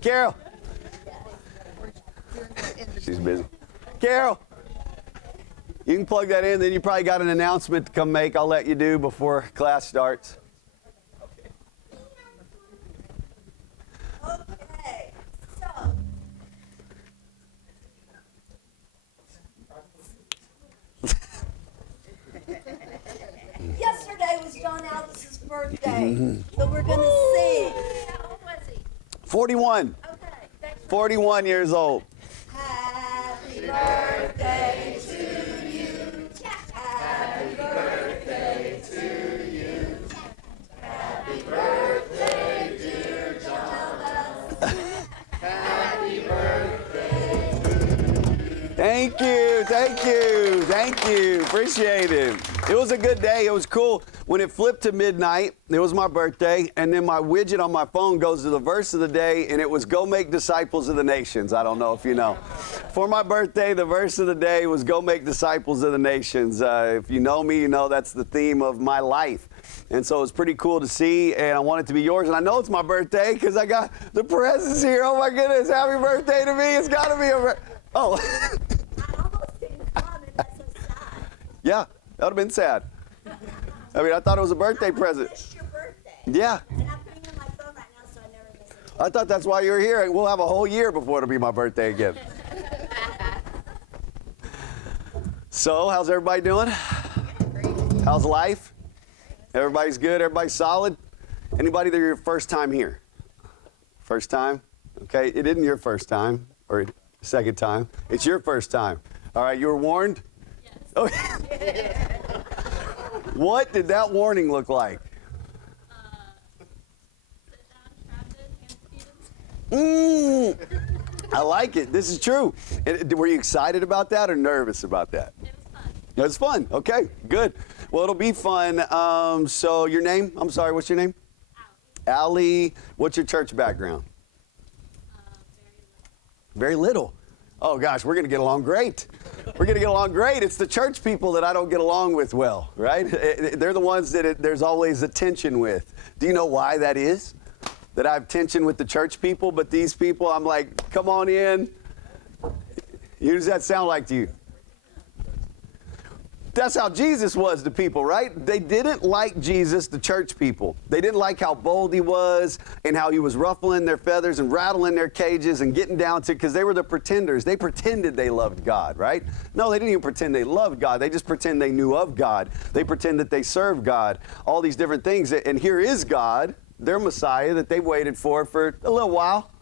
Carol. She's busy. Carol, you can plug that in. Then you probably got an announcement to come make. I'll let you do before class starts. Okay, so. Yesterday was John Alvis's birthday, so we're going to sing. How old was he? 41. Okay, thanks. 41 years old. Happy birthday to you. Happy birthday to you. Happy birthday, dear John. Happy birthday. Thank you, thank you, thank you. Appreciate it. It was a good day. It was cool. When it flipped to midnight, it was my birthday, and then my widget on my phone goes to the verse of the day, and it was go make disciples of the nations. I don't know if you know. For my birthday, the verse of the day was go make disciples of the nations. If you know me, you know that's the theme of my life. And so it was pretty cool to see, and I want it to be yours. And I know it's my birthday because I got the presents here. Oh, my goodness. Happy birthday to me. It's got to be a oh. I almost didn't come, and that's so sad. Yeah, that would have been sad. I mean, I thought it was a birthday present. Missed your birthday. Yeah. And I'm putting in my phone right now, so I never miss it. I thought that's why you were here. We'll have a whole year before it'll be my birthday again. So, how's everybody doing? How's life? Everybody's good? Everybody's solid? Anybody that your first time here? First time? Okay, it isn't your first time or second time. It's your first time. All right, you were warned? Yes. Okay. What did that warning look like? Sit down, Travis, hands, feet. I like it. This is true. Were you excited about that or nervous about that? It was fun. It was fun. Okay, good. Well, it'll be fun. So your name? I'm sorry, what's your name? Allie. What's your church background? Very Very little. Oh, gosh, we're going to get along great. We're going to get along great. It's the church people that I don't get along with well, right? They're the ones that there's always a tension with. Do you know why that is? That I have tension with the church people, but these people, I'm like, come on in. What does that sound like to you? That's how Jesus was to people, right? They didn't like Jesus, the church people. They didn't like how bold he was and how he was ruffling their feathers and rattling their cages and getting down to, because they were the pretenders. They pretended they loved God, right? No, they didn't even pretend they loved God. They just pretend they knew of God. They pretend that they served God, all these different things. And here is God, their Messiah that they waited for a little while.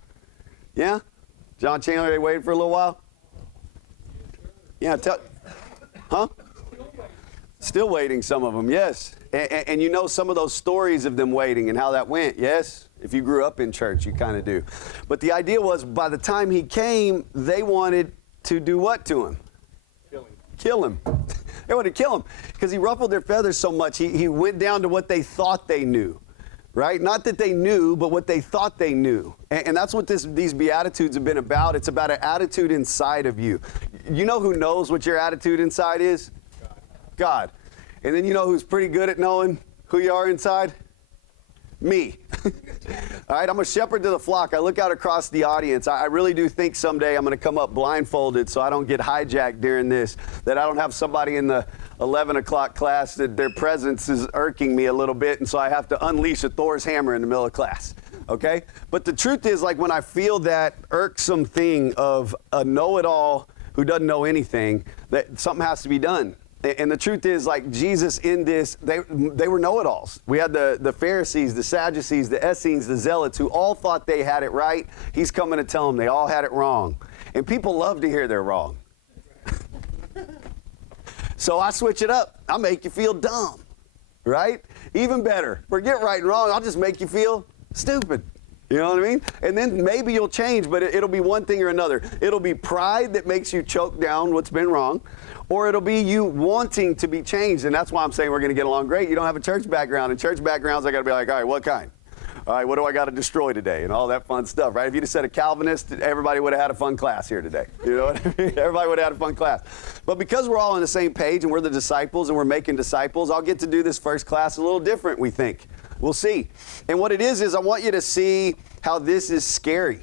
Yeah? John Chandler, they waited for a little while? Yeah, huh? Still waiting, some of them, yes. And you know some of those stories of them waiting and how that went, yes? If you grew up in church, you kind of do. But the idea was by the time he came, they wanted to do what to him? Kill him. They wanted to kill him because he ruffled their feathers so much. He went down to what they thought they knew, right? Not that they knew, but what they thought they knew. And that's what these Beatitudes have been about. It's about an attitude inside of you. You know who knows what your attitude inside is? God. And then you know who's pretty good at knowing who you are inside? Me. All right, I'm a shepherd to the flock. I look out across the audience. I really do think someday I'm going to come up blindfolded so I don't get hijacked during this, that I don't have somebody in the 11 o'clock class that their presence is irking me a little bit, and so I have to unleash a Thor's hammer in the middle of class. Okay? But the truth is, like, when I feel that irksome thing of a know-it-all who doesn't know anything, that something has to be done. And the truth is, like, Jesus in this, they were know-it-alls. We had the Pharisees, the Sadducees, the Essenes, the Zealots, who all thought they had it right. He's coming to tell them they all had it wrong. And people love to hear they're wrong. So I switch it up. I make you feel dumb, right? Even better. Forget right and wrong. I'll just make you feel stupid. You know what I mean? And then maybe you'll change, but it'll be one thing or another. It'll be pride that makes you choke down what's been wrong, or it'll be you wanting to be changed. And that's why I'm saying we're going to get along great. You don't have a church background. In church backgrounds, I got to be like, all right, what kind? All right, what do I got to destroy today? And all that fun stuff, right? If you'd have said a Calvinist, everybody would have had a fun class here today. You know what I mean? Everybody would have had a fun class. But because we're all on the same page and we're the disciples and we're making disciples, I'll get to do this first class a little different, we think. We'll see. And what it is I want you to see how this is scary.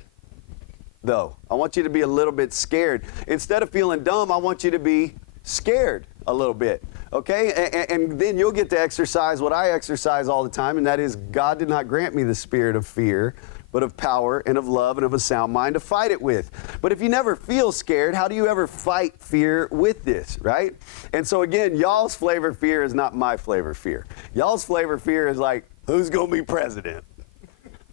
though. I want you to be a little bit scared. Instead of feeling dumb, I want you to be scared a little bit. Okay? And then you'll get to exercise what I exercise all the time, and that is God did not grant me the spirit of fear, but of power and of love and of a sound mind to fight it with. But if you never feel scared, how do you ever fight fear with this, right? And so again, y'all's flavor fear is not my flavor fear. Y'all's flavor fear is like, who's going to be president?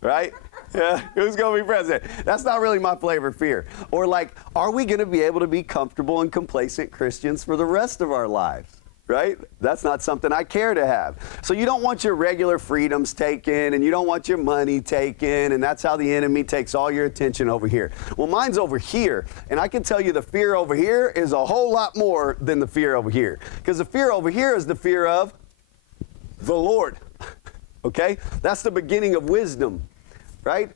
Right? Yeah, who's going to be president? That's not really my flavor fear. Or like, are we going to be able to be comfortable and complacent Christians for the rest of our lives? Right? That's not something I care to have. So you don't want your regular freedoms taken, and you don't want your money taken, and that's how the enemy takes all your attention over here. Well, mine's over here, and I can tell you the fear over here is a whole lot more than the fear over here. Because the fear over here is the fear of the Lord. Okay? That's the beginning of wisdom, right?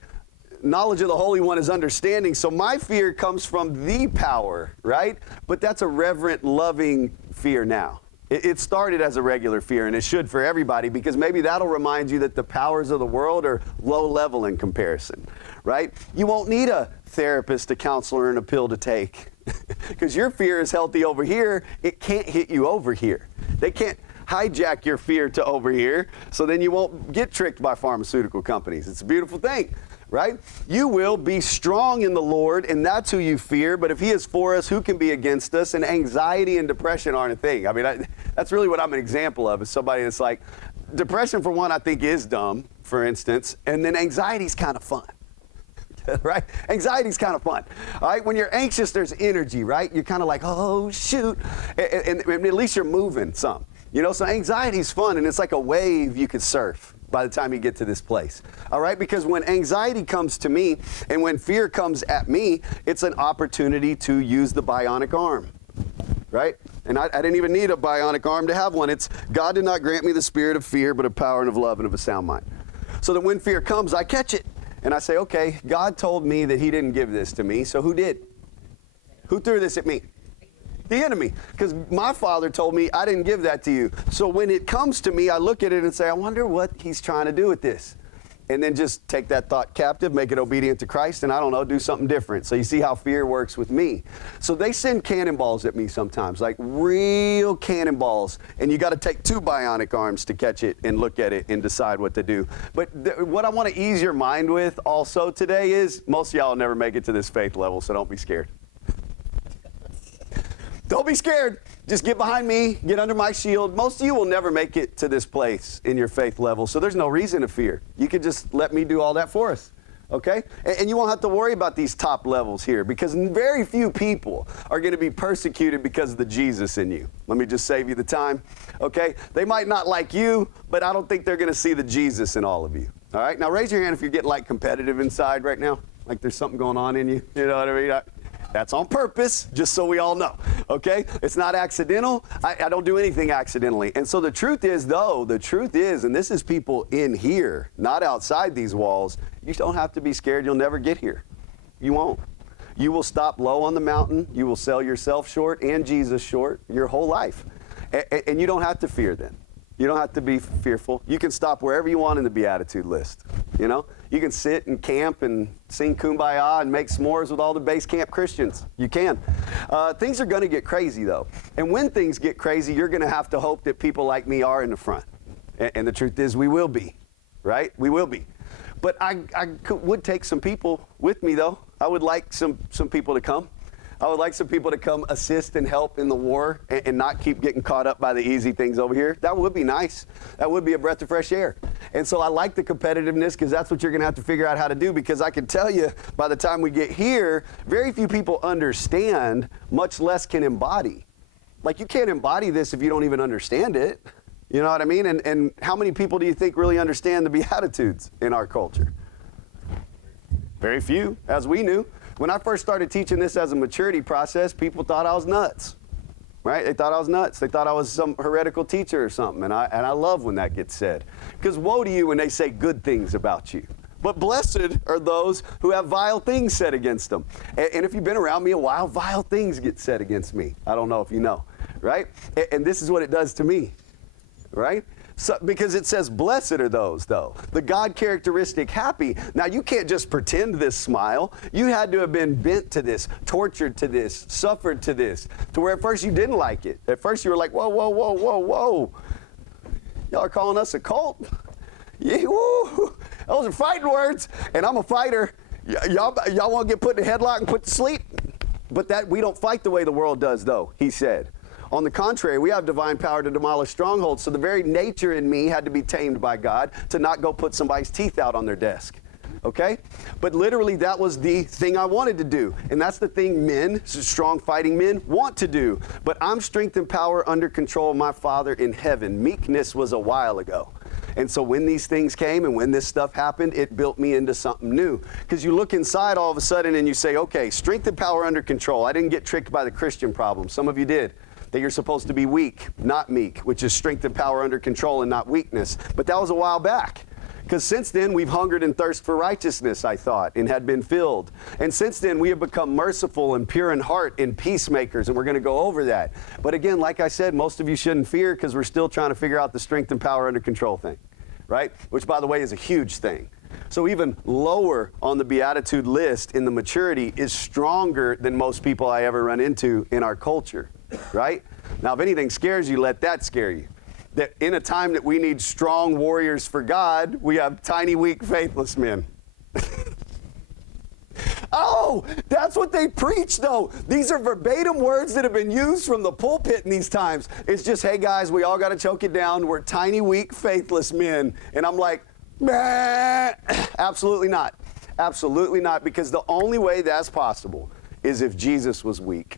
Knowledge of the Holy One is understanding. So my fear comes from the power, right? But that's a reverent, loving fear now. It started as a regular fear, and it should for everybody, because maybe that'll remind you that the powers of the world are low level in comparison, right? You won't need a therapist, a counselor, and a pill to take, because your fear is healthy over here. It can't hit you over here. They can't hijack your fear to over here, so then you won't get tricked by pharmaceutical companies. It's a beautiful thing. Right? You will be strong in the Lord, and that's who you fear. But if he is for us, who can be against us? And anxiety and depression aren't a thing. I mean, that's really what I'm an example of, is somebody that's like, depression, for one, I think is dumb, for instance, and then anxiety's kind of fun. Right? Anxiety's kind of fun. All right? When you're anxious, there's energy, right? You're kind of like, oh, shoot. And at least you're moving some. You know, so anxiety's fun, and it's like a wave you could surf by the time you get to this place. All right? Because when anxiety comes to me and when fear comes at me, it's an opportunity to use the bionic arm. Right? And I didn't even need a bionic arm to have one. It's, God did not grant me the spirit of fear, but of power and of love and of a sound mind. So that when fear comes, I catch it. And I say, okay, God told me that he didn't give this to me, so who did? Who threw this at me? The enemy. Because my father told me I didn't give that to you. So when it comes to me, I look at it and say, I wonder what he's trying to do with this. And then just take that thought captive, make it obedient to Christ, and I don't know, do something different. So you see how fear works with me. So they send cannonballs at me sometimes, like real cannonballs, and you got to take two bionic arms to catch it and look at it and decide what to do. But what I want to ease your mind with also today is, most of y'all will never make it to this faith level, so don't be scared. Don't be scared. Just get behind me, get under my shield. Most of you will never make it to this place in your faith level, so there's no reason to fear. You can just let me do all that for us, okay? And you won't have to worry about these top levels here, because very few people are going to be persecuted because of the Jesus in you. Let me just save you the time, okay? They might not like you, but I don't think they're going to see the Jesus in all of you, all right? Now raise your hand if you're getting like competitive inside right now, like there's something going on in you, you know what I mean? That's on purpose, just so we all know, okay? It's not accidental. I don't do anything accidentally. And so the truth is, and this is people in here, not outside these walls, you don't have to be scared. You'll never get here. You won't. You will stop low on the mountain. You will sell yourself short and Jesus short your whole life. And you don't have to fear then. You don't have to be fearful. You can stop wherever you want in the Beatitude list, you know? You can sit and camp and sing Kumbaya and make s'mores with all the base camp Christians. You can. Things are going to get crazy, though. And when things get crazy, you're going to have to hope that people like me are in the front. And the truth is, we will be, right? We will be. But I would take some people with me, though. I would like some people to come. I would like some people to come assist and help in the war and not keep getting caught up by the easy things over here. That would be nice. That would be a breath of fresh air. And so I like the competitiveness, because that's what you're going to have to figure out how to do, because I can tell you by the time we get here, very few people understand, much less can embody. Like, you can't embody this if you don't even understand it. You know what I mean? And how many people do you think really understand the Beatitudes in our culture? Very few, as we knew. When I first started teaching this as a maturity process, people thought I was nuts, right? They thought I was nuts. They thought I was some heretical teacher or something, and I love when that gets said. Because woe to you when they say good things about you. But blessed are those who have vile things said against them. And if you've been around me a while, vile things get said against me. I don't know if you know, right? And this is what it does to me, right? So, because it says, blessed are those, though. The God characteristic, happy. Now, you can't just pretend this smile. You had to have been bent to this, tortured to this, suffered to this, to where at first you didn't like it. At first you were like, whoa, whoa, whoa, whoa, whoa. Y'all are calling us a cult? Yeah, woo. Those are fighting words, and I'm a fighter. Y'all want to get put in a headlock and put to sleep? But that we don't fight the way the world does, though, he said. On the contrary, we have divine power to demolish strongholds. So the very nature in me had to be tamed by God to not go put somebody's teeth out on their desk. Okay? But literally, that was the thing I wanted to do. And that's the thing men, strong fighting men, want to do. But I'm strength and power under control of my Father in heaven. Meekness was a while ago. And so when these things came and when this stuff happened, it built me into something new. Because you look inside all of a sudden and you say, okay, strength and power under control. I didn't get tricked by the Christian problem. Some of you did. That you're supposed to be weak, not meek, which is strength and power under control and not weakness. But that was a while back. Because since then, we've hungered and thirsted for righteousness, I thought, and had been filled. And since then, we have become merciful and pure in heart and peacemakers, and we're going to go over that. But again, like I said, most of you shouldn't fear because we're still trying to figure out the strength and power under control thing, right? Which, by the way, is a huge thing. So even lower on the beatitude list in the maturity is stronger than most people I ever run into in our culture, right? Now, if anything scares you, let that scare you. That in a time that we need strong warriors for God, we have tiny, weak, faithless men. Oh, that's what they preach, though. These are verbatim words that have been used from the pulpit in these times. It's just, hey, guys, we all got to choke it down. We're tiny, weak, faithless men. And I'm like, bah. Absolutely not. Absolutely not, because the only way that's possible is if Jesus was weak.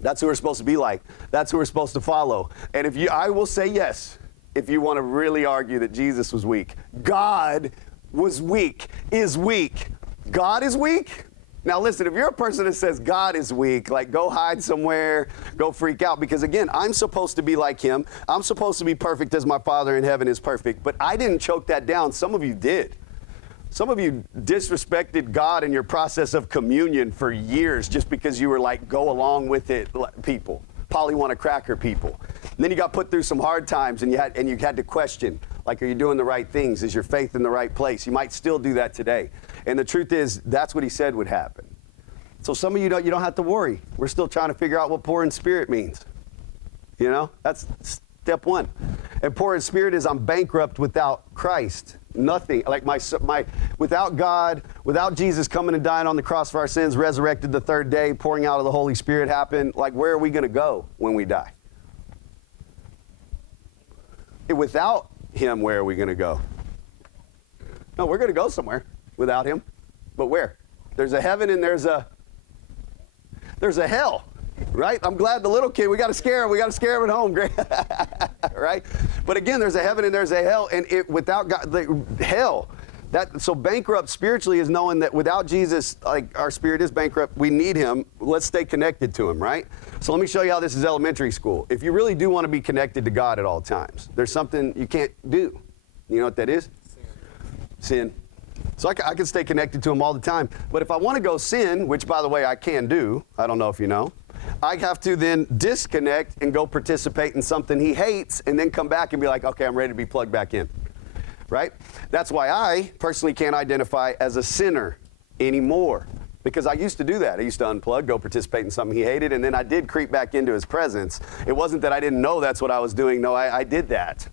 That's who we're supposed to be like. That's who we're supposed to follow. And if you, I will say yes, if you want to really argue that Jesus was weak. God was weak, is weak. God is weak? Now listen, if you're a person that says God is weak, like go hide somewhere, go freak out. Because again, I'm supposed to be like him. I'm supposed to be perfect as my Father in heaven is perfect. But I didn't choke that down. Some of you did. Some of you disrespected God in your process of communion for years just because you were like, go along with it people. Polly want a cracker people. And then you got put through some hard times and you had to question, like, are you doing the right things? Is your faith in the right place? You might still do that today. And the truth is, that's what he said would happen. So some of you don't have to worry. We're still trying to figure out what poor in spirit means. You know, that's step one. And poor in spirit is I'm bankrupt without Christ. Nothing, like my without God, without Jesus coming and dying on the cross for our sins, resurrected the third day, pouring out of the Holy Spirit happened, like where are we going to go when we die? Without him, where are we going to go? No, we're going to go somewhere without him. But where? There's a heaven and there's a hell. Right? I'm glad the little kid, we got to scare him. We got to scare him at home. Right? But again, there's a heaven and there's a hell. And without God, hell. So bankrupt spiritually is knowing that without Jesus, like our spirit is bankrupt. We need him. Let's stay connected to him, right? So let me show you how this is elementary school. If you really do want to be connected to God at all times, there's something you can't do. You know what that is? Sin. So I can stay connected to him all the time. But if I want to go sin, which by the way I can do, I don't know if you know, I have to then disconnect and go participate in something he hates and then come back and be like, okay, I'm ready to be plugged back in, right? That's why I personally can't identify as a sinner anymore because I used to do that. I used to unplug, go participate in something he hated, and then I did creep back into his presence. It wasn't that I didn't know that's what I was doing. No, I did that.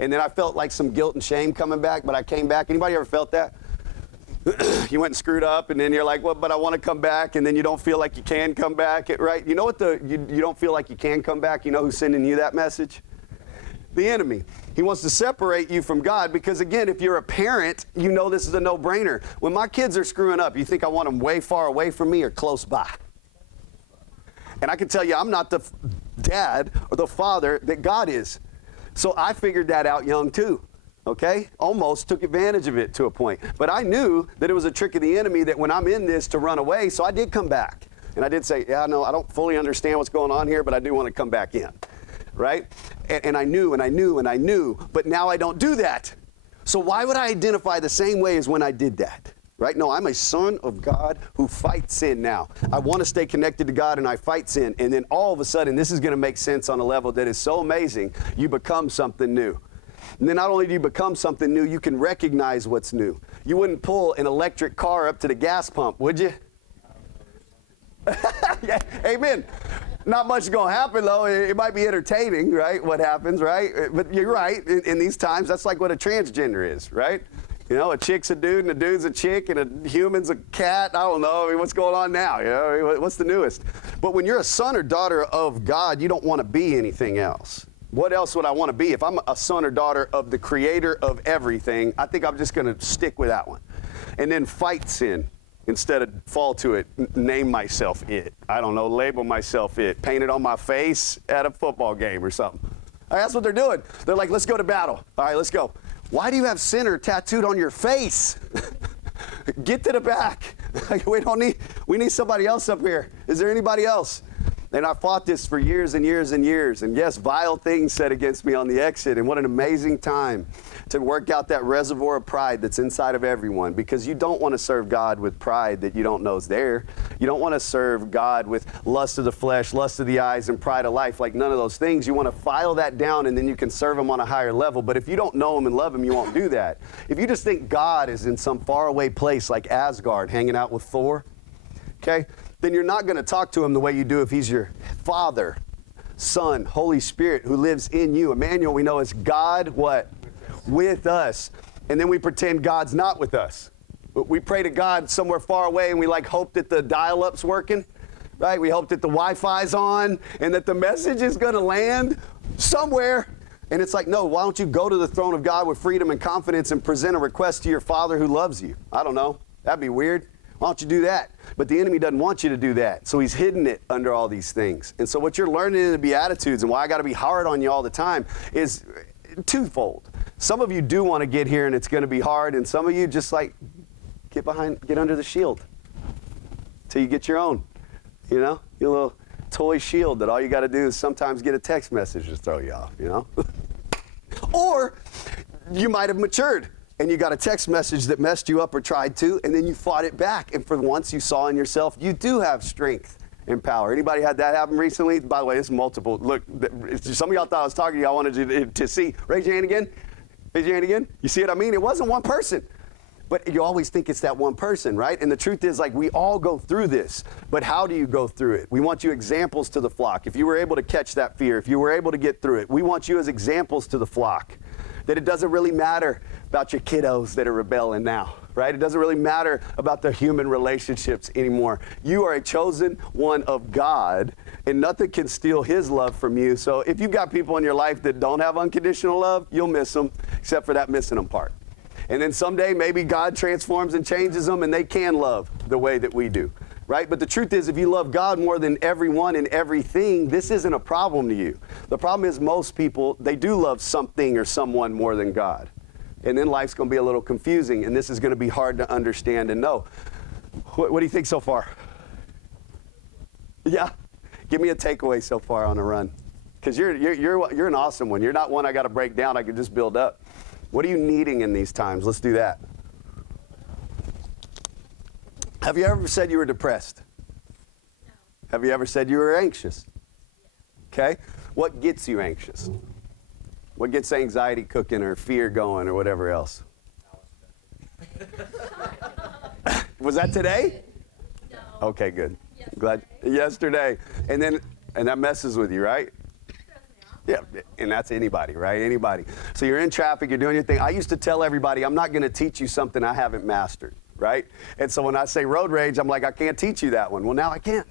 And then I felt like some guilt and shame coming back, but I came back. Anybody ever felt that? You went and screwed up, and then you're like, well, but I want to come back, and then you don't feel like you can come back, right? You know what you don't feel like you can come back? You know who's sending you that message? The enemy. He wants to separate you from God because, again, if you're a parent, you know this is a no-brainer. When my kids are screwing up, you think I want them way far away from me or close by? And I can tell you I'm not the dad or the father that God is. So I figured that out young, too. Okay? Almost took advantage of it to a point. But I knew that it was a trick of the enemy that when I'm in this to run away, so I did come back. And I did say, yeah, no, I don't fully understand what's going on here, but I do want to come back in. Right? And I knew, but now I don't do that. So why would I identify the same way as when I did that? right? No, I'm a son of God who fights sin now. I want to stay connected to God and I fight sin. And then all of a sudden, this is going to make sense on a level that is so amazing, you become something new. And then not only do you become something new, you can recognize what's new. You wouldn't pull an electric car up to the gas pump, would you? Yeah, amen. Not much is going to happen, though. It might be entertaining, right, what happens, right? But you're right. In these times, that's like what a transgender is, right? You know, a chick's a dude, and a dude's a chick, and a human's a cat. I don't know. I mean, what's going on now? You know, what's the newest? But when you're a son or daughter of God, you don't want to be anything else. What else would I want to be? If I'm a son or daughter of the creator of everything, I think I'm just going to stick with that one. And then fight sin. Instead of fall to it, name myself it. I don't know, label myself it. Paint it on my face at a football game or something. That's what they're doing. They're like, let's go to battle. All right, let's go. Why do you have sinner tattooed on your face? Get to the back. We need somebody else up here. Is there anybody else? And I fought this for years and years and years. And yes, vile things said against me on the exit. And what an amazing time to work out that reservoir of pride that's inside of everyone. Because you don't want to serve God with pride that you don't know is there. You don't want to serve God with lust of the flesh, lust of the eyes, and pride of life. Like none of those things. You want to file that down and then you can serve Him on a higher level. But if you don't know Him and love Him, you won't do that. If you just think God is in some faraway place like Asgard hanging out with Thor, okay? Then you're not going to talk to Him the way you do if He's your Father, Son, Holy Spirit who lives in you. Emmanuel, we know, is God, what? With us. And then we pretend God's not with us. We pray to God somewhere far away and we like hope that the dial-up's working, right? We hope that the Wi-Fi's on and that the message is going to land somewhere. And it's like, no, why don't you go to the throne of God with freedom and confidence and present a request to your Father who loves you? I don't know. That'd be weird. Why don't you do that? But the enemy doesn't want you to do that. So he's hidden it under all these things. And so what you're learning in the Beatitudes and why I got to be hard on you all the time is twofold. Some of you do want to get here and it's going to be hard. And some of you just like get under the shield till you get your own, you know, your little toy shield that all you got to do is sometimes get a text message to throw you off, you know. Or you might have matured. And you got a text message that messed you up or tried to, and then you fought it back. And for once you saw in yourself, you do have strength and power. Anybody had that happen recently? By the way, it's multiple. Look, some of y'all thought I was talking to you. I wanted you to see. Raise your hand again. Raise your hand again. You see what I mean? It wasn't one person. But you always think it's that one person, right? And the truth is, like, we all go through this. But how do you go through it? We want you examples to the flock. If you were able to catch that fear, if you were able to get through it, we want you as examples to the flock. That it doesn't really matter about your kiddos that are rebelling now, right? It doesn't really matter about the human relationships anymore. You are a chosen one of God, and nothing can steal His love from you. So if you've got people in your life that don't have unconditional love, you'll miss them, except for that missing them part. And then someday maybe God transforms and changes them, and they can love the way that we do. Right? But the truth is, if you love God more than everyone and everything, this isn't a problem to you. The problem is most people, they do love something or someone more than God. And then life's going to be a little confusing, and this is going to be hard to understand and know. What do you think so far? Yeah? Give me a takeaway so far on a run. Because you're an awesome one. You're not one I got to break down. I can just build up. What are you needing in these times? Let's do that. Have you ever said you were depressed? No. Have you ever said you were anxious? Okay. What gets you anxious? What gets anxiety cooking or fear going or whatever else? Was that today? No. Okay, good. Yesterday. Glad. Yesterday. And that messes with you, right? Yeah, and that's anybody, right? Anybody. So you're in traffic, you're doing your thing. I used to tell everybody, I'm not going to teach you something I haven't mastered. Right? And so when I say road rage, I'm like, I can't teach you that one. Well, now I can.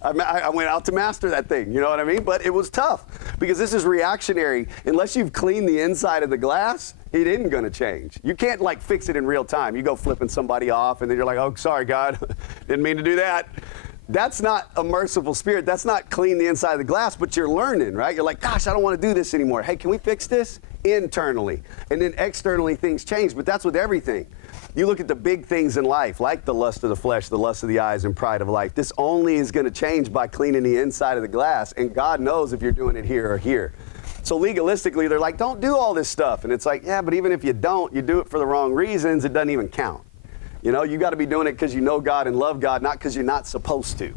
I went out to master that thing, you know what I mean? But it was tough because this is reactionary. Unless you've cleaned the inside of the glass, it isn't going to change. You can't like fix it in real time. You go flipping somebody off and then you're like, oh, sorry, God, didn't mean to do that. That's not a merciful spirit. That's not clean the inside of the glass, but you're learning, right? You're like, gosh, I don't want to do this anymore. Hey, can we fix this? Internally. And then externally things change, but that's with everything. You look at the big things in life, like the lust of the flesh, the lust of the eyes, and pride of life. This only is going to change by cleaning the inside of the glass, and God knows if you're doing it here or here. So legalistically, they're like, don't do all this stuff. And it's like, yeah, but even if you don't, you do it for the wrong reasons, it doesn't even count. You know, you got to be doing it because you know God and love God, not because you're not supposed to,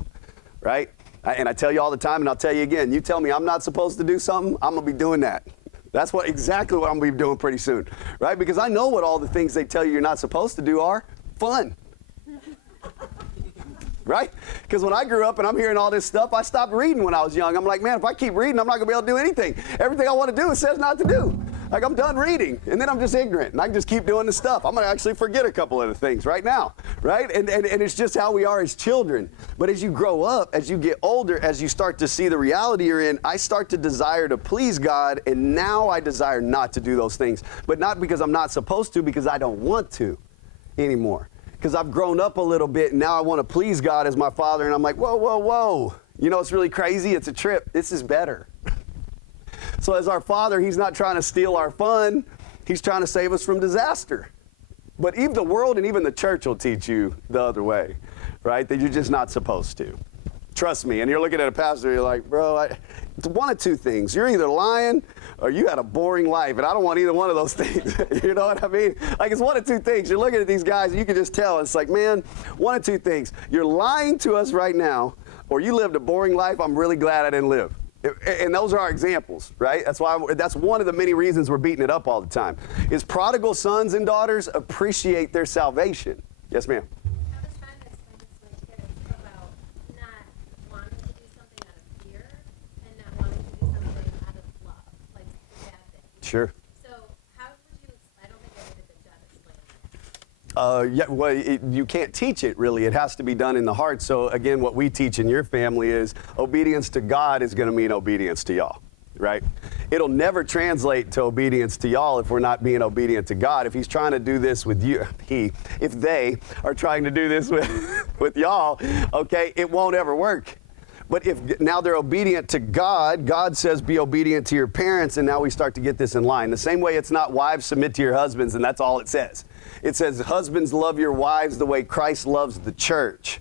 right? And I tell you all the time, and I'll tell you again, you tell me I'm not supposed to do something, I'm going to be doing that. That's exactly what I'm going to be doing pretty soon, right? Because I know what all the things they tell you you're not supposed to do are. Fun. Right? Because when I grew up and I'm hearing all this stuff, I stopped reading when I was young. I'm like, man, if I keep reading, I'm not going to be able to do anything. Everything I want to do, it says not to do. Like, I'm done reading, and then I'm just ignorant, and I can just keep doing the stuff. I'm going to actually forget a couple of the things right now, right? And it's just how we are as children. But as you grow up, as you get older, as you start to see the reality you're in, I start to desire to please God, and now I desire not to do those things. But not because I'm not supposed to, because I don't want to anymore. Because I've grown up a little bit, and now I want to please God as my Father, and I'm like, whoa, whoa, whoa. You know, it's really crazy. It's a trip. This is better. So as our Father, he's not trying to steal our fun. He's trying to save us from disaster. But even the world and even the church will teach you the other way, right? That you're just not supposed to. Trust me. And you're looking at a pastor, you're like, bro, it's one of two things. You're either lying or you had a boring life, and I don't want either one of those things. You know what I mean? Like, it's one of two things. You're looking at these guys, and you can just tell. It's like, man, one of two things. You're lying to us right now, or you lived a boring life I'm really glad I didn't live. And those are our examples, right? That's one of the many reasons we're beating it up all the time, is prodigal sons and daughters appreciate their salvation. Yes, ma'am? I was trying to explain this to my kids about not wanting to do something out of fear and not wanting to do something out of love, like the bad thing. Sure. So how would you, I don't think I did a good job explaining that. Yeah, well, you can't teach it, really. It has to be done in the heart. So, again, what we teach in your family is obedience to God is going to mean obedience to y'all, right? It'll never translate to obedience to y'all if we're not being obedient to God. If he's trying to do this with you, if they are trying to do this with y'all, okay, it won't ever work. But if now they're obedient to God, God says be obedient to your parents, and now we start to get this in line. The same way it's not wives submit to your husbands, and that's all it says. It says husbands love your wives the way Christ loves the church.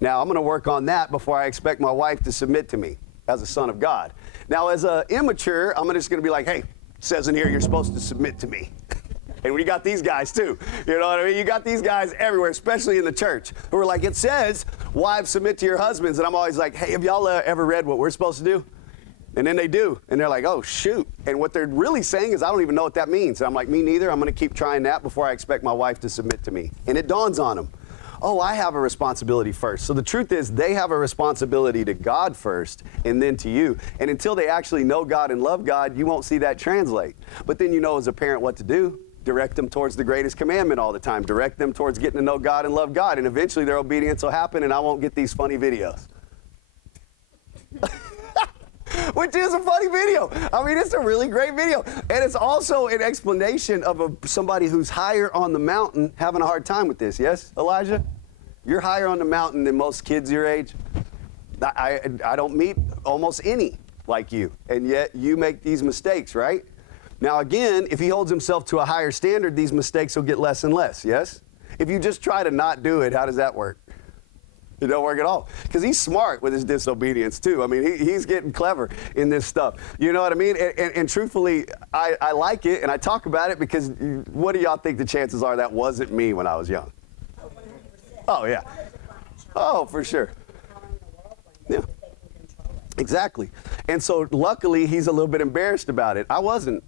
Now I'm going to work on that before I expect my wife to submit to me as a son of God. Now as an immature, I'm just going to be like, hey, it says in here you're supposed to submit to me. And we got these guys too. You know what I mean? You got these guys everywhere, especially in the church, who are like, it says, wives submit to your husbands. And I'm always like, hey, have y'all ever read what we're supposed to do? And then they do. And they're like, oh, shoot. And what they're really saying is, I don't even know what that means. And I'm like, me neither. I'm going to keep trying that before I expect my wife to submit to me. And it dawns on them. Oh, I have a responsibility first. So the truth is, they have a responsibility to God first and then to you. And until they actually know God and love God, you won't see that translate. But then you know as a parent what to do. Direct them towards the greatest commandment all the time. Direct them towards getting to know God and love God. And eventually their obedience will happen, and I won't get these funny videos. Which is a funny video. I mean, it's a really great video. And it's also an explanation of somebody who's higher on the mountain having a hard time with this. Yes, Elijah? You're higher on the mountain than most kids your age. I don't meet almost any like you. And yet you make these mistakes, right? Now, again, if he holds himself to a higher standard, these mistakes will get less and less, yes? If you just try to not do it, how does that work? It don't work at all. Because he's smart with his disobedience, too. I mean, he's getting clever in this stuff. You know what I mean? And truthfully, I like it, and I talk about it because what do y'all think the chances are that wasn't me when I was young? Oh, yeah. Oh, for sure. Yeah. Exactly. And so, luckily, he's a little bit embarrassed about it. I wasn't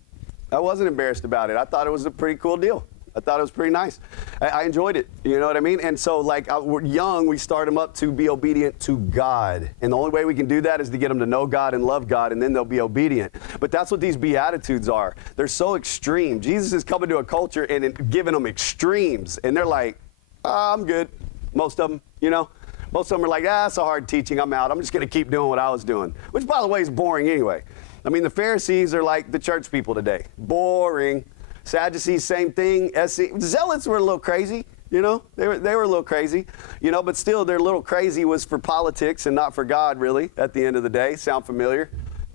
embarrassed about it. I thought it was a pretty cool deal. I thought it was pretty nice. I enjoyed it. You know what I mean? And so, like, we're young, we start them up to be obedient to God. And the only way we can do that is to get them to know God and love God, and then they'll be obedient. But that's what these Beatitudes are. They're so extreme. Jesus is coming to a culture and giving them extremes. And they're like, I'm good. Most of them, you know? Most of them are like, it's a hard teaching. I'm out. I'm just going to keep doing what I was doing. Which, by the way, is boring anyway. I mean, the Pharisees are like the church people today. Boring. Sadducees, same thing. Zealots were a little crazy, you know. They were a little crazy, you know, but still their little crazy was for politics and not for God, really, at the end of the day. Sound familiar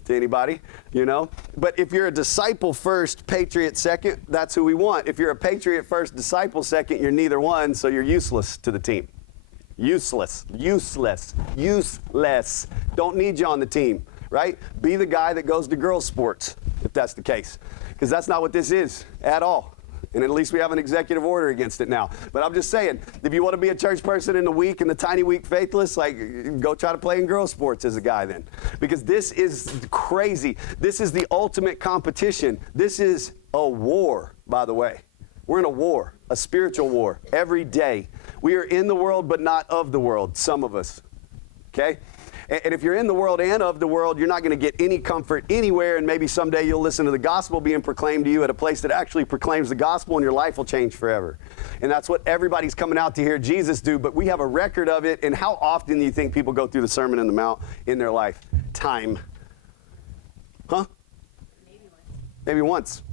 to anybody, you know? But if you're a disciple first, patriot second, that's who we want. If you're a patriot first, disciple second, you're neither one, so you're useless to the team. Useless. Don't need you on the team, right? Be the guy that goes to girls' sports, if that's the case. Because that's not what this is at all. And at least we have an executive order against it now. But I'm just saying, if you want to be a church person in the weak and the tiny weak faithless, like go try to play in girls sports as a guy then. Because this is crazy. This is the ultimate competition. This is a war, by the way. We're in a war, a spiritual war, every day. We are in the world, but not of the world, some of us. Okay? And if you're in the world and of the world, you're not going to get any comfort anywhere, and maybe someday you'll listen to the gospel being proclaimed to you at a place that actually proclaims the gospel, and your life will change forever. And that's what everybody's coming out to hear Jesus do, but we have a record of it. And how often do you think people go through the Sermon on the Mount in their life? Time. Huh? Maybe once.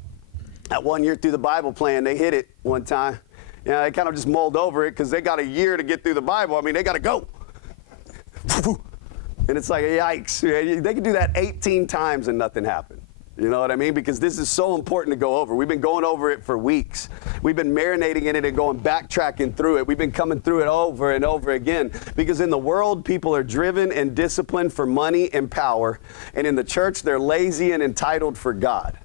That 1 year through the Bible plan, they hit it one time. You know, they kind of just mulled over it because they got a year to get through the Bible. I mean, they got to go. And it's like, yikes. They can do that 18 times and nothing happened. You know what I mean? Because this is so important to go over. We've been going over it for weeks. We've been marinating in it and going backtracking through it. We've been coming through it over and over again. Because in the world, people are driven and disciplined for money and power. And in the church, they're lazy and entitled for God.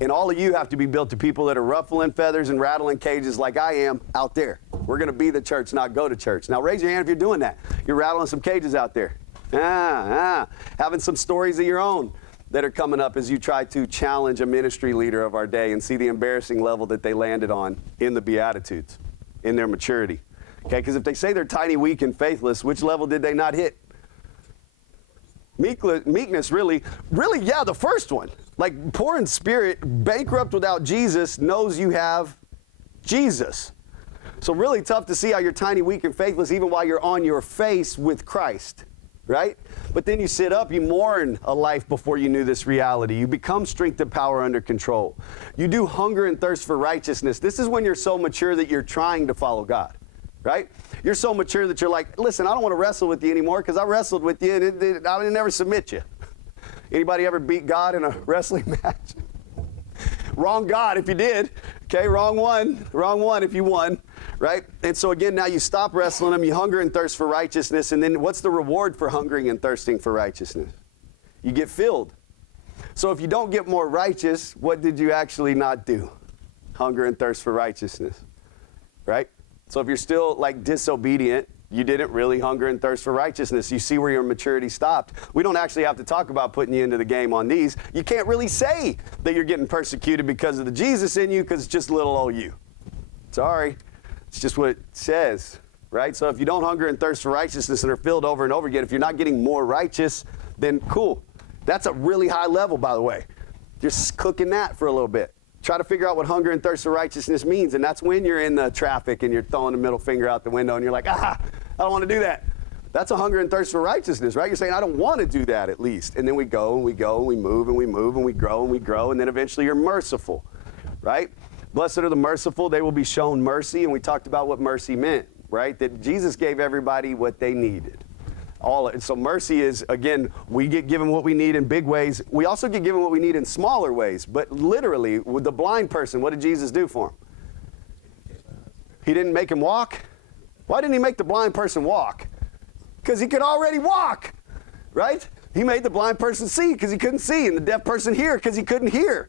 And all of you have to be built to people that are ruffling feathers and rattling cages like I am out there. We're going to be the church, not go to church. Now, raise your hand if you're doing that. You're rattling some cages out there. Having some stories of your own that are coming up as you try to challenge a ministry leader of our day and see the embarrassing level that they landed on in the Beatitudes, in their maturity. Okay, because if they say they're tiny, weak, and faithless, which level did they not hit? Meekness, really, yeah, the first one. Like poor in spirit, bankrupt without Jesus, knows you have Jesus. So really tough to see how you're tiny, weak, and faithless even while you're on your face with Christ. Right? But then you sit up, you mourn a life before you knew this reality. You become strength and power under control. You do hunger and thirst for righteousness. This is when you're so mature that you're trying to follow God. Right? You're so mature that you're like, listen, I don't want to wrestle with you anymore because I wrestled with you and I didn't never submit you. Anybody ever beat God in a wrestling match? Wrong God if you did. Okay, wrong one if you won. Right? And so again, now you stop wrestling them, you hunger and thirst for righteousness, and then what's the reward for hungering and thirsting for righteousness? You get filled. So if you don't get more righteous, what did you actually not do? Hunger and thirst for righteousness. Right? So if you're still like disobedient, you didn't really hunger and thirst for righteousness. You see where your maturity stopped. We don't actually have to talk about putting you into the game on these. You can't really say that you're getting persecuted because of the Jesus in you because it's just little old you. Sorry. It's just what it says, right? So if you don't hunger and thirst for righteousness and are filled over and over again, if you're not getting more righteous, then cool. That's a really high level, by the way. Just cooking that for a little bit. Try to figure out what hunger and thirst for righteousness means, and that's when you're in the traffic and you're throwing the middle finger out the window and you're like, I don't want to do that. That's a hunger and thirst for righteousness, right? You're saying, I don't want to do that at least. And then we go and we go and we move and we move and we grow and we grow, and then eventually you're merciful, right? Blessed are the merciful, they will be shown mercy. And we talked about what mercy meant, right? That Jesus gave everybody what they needed. So mercy is, again, we get given what we need in big ways. We also get given what we need in smaller ways. But literally, with the blind person, what did Jesus do for him? He didn't make him walk. Why didn't he make the blind person walk? Because he could already walk, right? He made the blind person see because he couldn't see, and the deaf person hear because he couldn't hear.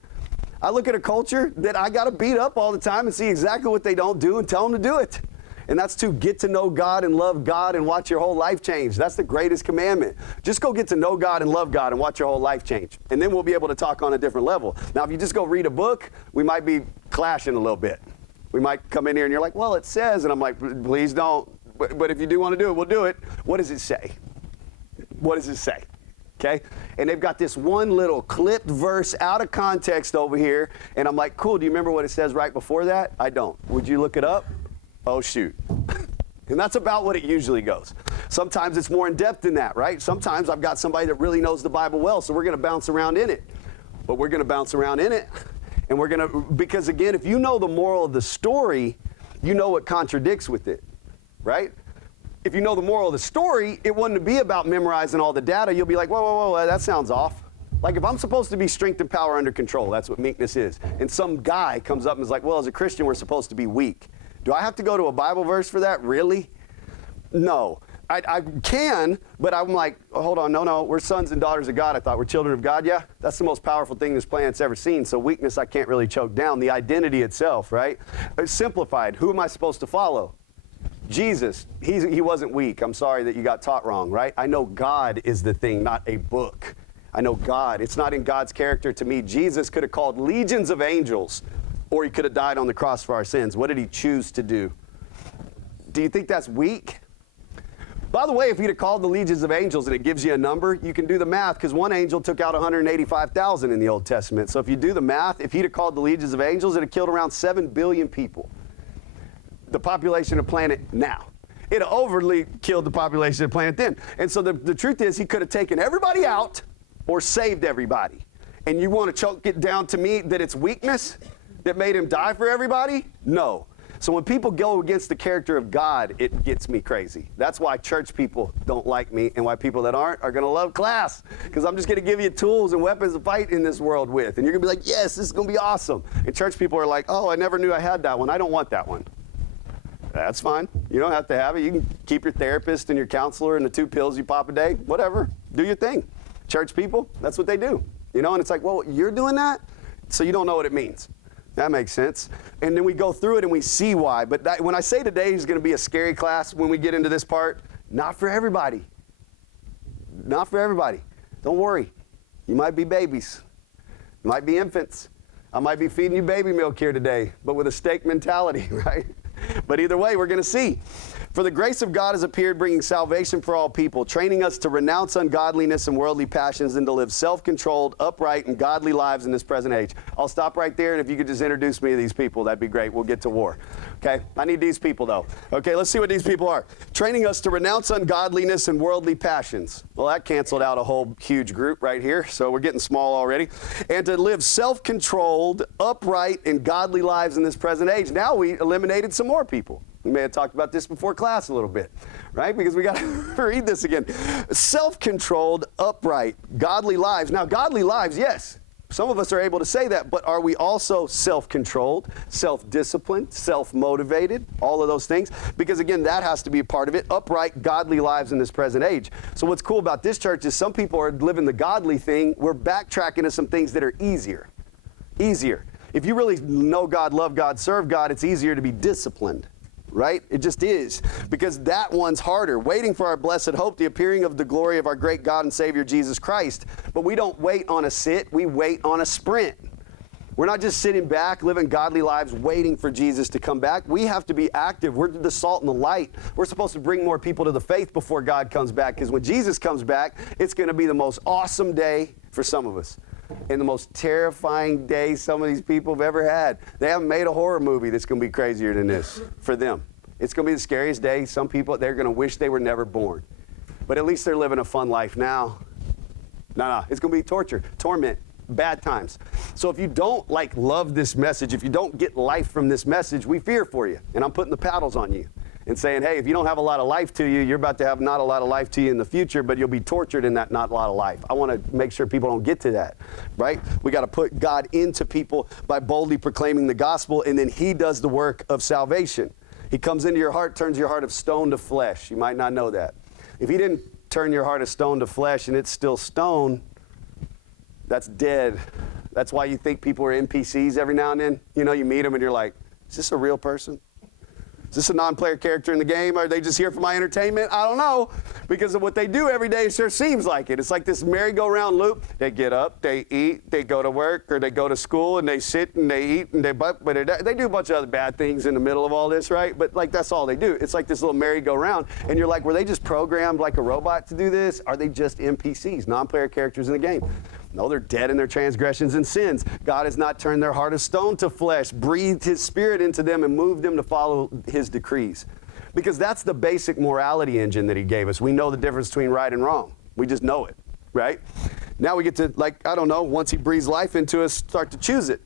I look at a culture that I got to beat up all the time and see exactly what they don't do and tell them to do it. And that's to get to know God and love God and watch your whole life change. That's the greatest commandment. Just go get to know God and love God and watch your whole life change. And then we'll be able to talk on a different level. Now, if you just go read a book, we might be clashing a little bit. We might come in here and you're like, well, it says. And I'm like, please don't. But if you do want to do it, we'll do it. What does it say? What does it say? Okay? And they've got this one little clipped verse out of context over here. And I'm like, cool, do you remember what it says right before that? I don't. Would you look it up? Oh, shoot. And that's about what it usually goes. Sometimes it's more in depth than that, right? Sometimes I've got somebody that really knows the Bible well, so we're going to bounce around in it. But we're going to bounce around in it. And we're going to, because again, if you know the moral of the story, you know what contradicts with it, right? If you know the moral of the story, it wouldn't be about memorizing all the data. You'll be like, whoa, that sounds off. Like if I'm supposed to be strength and power under control, that's what meekness is. And some guy comes up and is like, well, as a Christian, we're supposed to be weak. Do I have to go to a Bible verse for that? Really? No. I can, but I'm like, oh, hold on, no, we're sons and daughters of God. I thought we're children of God. Yeah, that's the most powerful thing this planet's ever seen. So weakness I can't really choke down. The identity itself, right? It's simplified. Who am I supposed to follow? Jesus. He wasn't weak. I'm sorry that you got taught wrong, right? I know God is the thing, not a book. I know God. It's not in God's character to me. Jesus could have called legions of angels, or he could have died on the cross for our sins. What did he choose to do? Do you think that's weak? By the way, if he'd have called the legions of angels and it gives you a number, you can do the math, because one angel took out 185,000 in the Old Testament. So if you do the math, if he'd have called the legions of angels, it'd have killed around 7 billion people. The population of the planet now. It overly killed the population of the planet then. And so the truth is, he could have taken everybody out or saved everybody. And you want to choke it down to me that it's weakness that made him die for everybody? No. So when people go against the character of God, it gets me crazy. That's why church people don't like me, and why people that aren't are going to love class, because I'm just going to give you tools and weapons to fight in this world with. And you're going to be like, yes, this is going to be awesome. And church people are like, oh, I never knew I had that one. I don't want that one. That's fine. You don't have to have it. You can keep your therapist and your counselor and the 2 pills you pop a day. Whatever. Do your thing. Church people, that's what they do. You know, and it's like, well, you're doing that? So you don't know what it means. That makes sense. And then we go through it and we see why. But when I say today is going to be a scary class when we get into this part, not for everybody. Not for everybody. Don't worry. You might be babies. You might be infants. I might be feeding you baby milk here today, but with a steak mentality, right? But either way, we're going to see. For the grace of God has appeared, bringing salvation for all people, training us to renounce ungodliness and worldly passions and to live self-controlled, upright, and godly lives in this present age. I'll stop right there, and if you could just introduce me to these people, that'd be great. We'll get to war. Okay? I need these people, though. Okay, let's see what these people are. Training us to renounce ungodliness and worldly passions. Well, that canceled out a whole huge group right here, so we're getting small already. And to live self-controlled, upright, and godly lives in this present age. Now we eliminated some more people. We may have talked about this before class a little bit, right? Because we got to read this again. Self-controlled, upright, godly lives. Now, godly lives, yes. Some of us are able to say that, but are we also self-controlled, self-disciplined, self-motivated, all of those things? Because again, that has to be a part of it. Upright, godly lives in this present age. So what's cool about this church is some people are living the godly thing. We're backtracking to some things that are easier. Easier. If you really know God, love God, serve God, it's easier to be disciplined. Right? It just is. Because that one's harder. Waiting for our blessed hope, the appearing of the glory of our great God and Savior Jesus Christ. But we don't wait on a sit, we wait on a sprint. We're not just sitting back, living godly lives, waiting for Jesus to come back. We have to be active. We're the salt and the light. We're supposed to bring more people to the faith before God comes back. Because when Jesus comes back, it's going to be the most awesome day for some of us. And the most terrifying day some of these people have ever had. They haven't made a horror movie that's going to be crazier than this for them. It's going to be the scariest day. Some people, they're going to wish they were never born. But at least they're living a fun life now. No, it's going to be torture, torment, bad times. So if you don't love this message, if you don't get life from this message, we fear for you. And I'm putting the paddles on you and saying, hey, if you don't have a lot of life to you, you're about to have not a lot of life to you in the future, but you'll be tortured in that not a lot of life. I want to make sure people don't get to that, right? We got to put God into people by boldly proclaiming the gospel, and then he does the work of salvation. He comes into your heart, turns your heart of stone to flesh. You might not know that. If he didn't turn your heart of stone to flesh and it's still stone, that's dead. That's why you think people are NPCs every now and then. You know, you meet them and you're like, is this a real person? Is this a non-player character in the game? Are they just here for my entertainment? I don't know. Because of what they do every day, it sure seems like it. It's like this merry-go-round loop. They get up, they eat, they go to work, or they go to school, and they sit, and they eat, and they do a bunch of other bad things in the middle of all this, right? But that's all they do. It's like this little merry-go-round. And you're like, were they just programmed like a robot to do this? Are they just NPCs, non-player characters in the game? No, they're dead in their transgressions and sins. God has not turned their heart of stone to flesh, breathed his spirit into them, and moved them to follow his decrees. Because that's the basic morality engine that he gave us. We know the difference between right and wrong. We just know it, right? Now we get to, once he breathes life into us, start to choose it.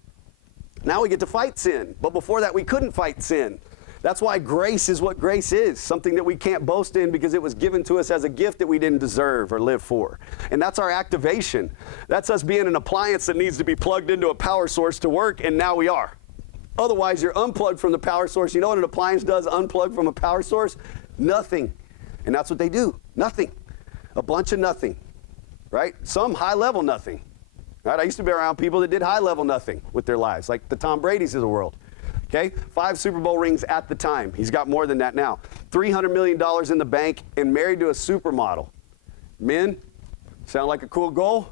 Now we get to fight sin. But before that, we couldn't fight sin. That's why grace is what grace is, something that we can't boast in because it was given to us as a gift that we didn't deserve or live for. And that's our activation. That's us being an appliance that needs to be plugged into a power source to work, and now we are. Otherwise, you're unplugged from the power source. You know what an appliance does, unplugged from a power source? Nothing. And that's what they do. Nothing. A bunch of nothing, right? Some high-level nothing. Right? I used to be around people that did high-level nothing with their lives, like the Tom Brady's of the world. Okay? 5 Super Bowl rings at the time. He's got more than that now. $300 million in the bank and married to a supermodel. Men, sound like a cool goal?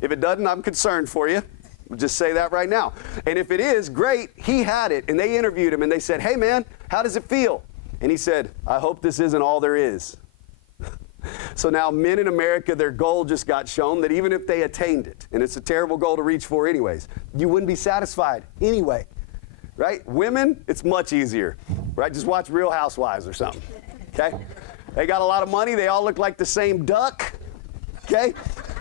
If it doesn't, I'm concerned for you. We'll just say that right now. And if it is, great. He had it, and they interviewed him, and they said, hey, man, how does it feel? And he said, I hope this isn't all there is. So now men in America, their goal just got shown that even if they attained it, and it's a terrible goal to reach for anyways, you wouldn't be satisfied anyway, right? Women, it's much easier, right? Just watch Real Housewives or something, okay? They got a lot of money. They all look like the same duck, okay?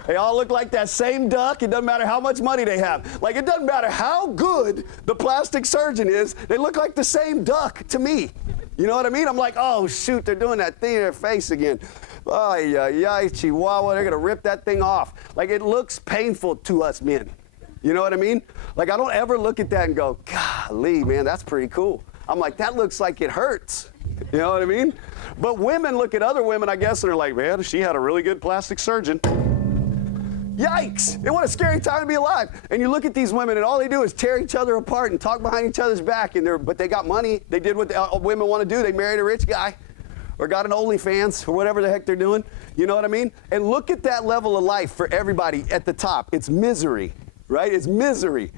They all look like that same duck. It doesn't matter how much money they have. Like, it doesn't matter how good the plastic surgeon is. They look like the same duck to me. You know what I mean? I'm like, oh, shoot, they're doing that thing in their face again. Oh, yeah, Chihuahua, they're going to rip that thing off. Like, it looks painful to us men. You know what I mean? Like, I don't ever look at that and go, golly, man, that's pretty cool. I'm like, that looks like it hurts. You know what I mean? But women look at other women, I guess, and they're like, man, she had a really good plastic surgeon. Yikes! And what a scary time to be alive. And you look at these women, and all they do is tear each other apart and talk behind each other's back. But they got money. They did what women want to do. They married a rich guy, or got an OnlyFans, or whatever the heck they're doing. You know what I mean? And look at that level of life for everybody at the top. It's misery, right? It's misery.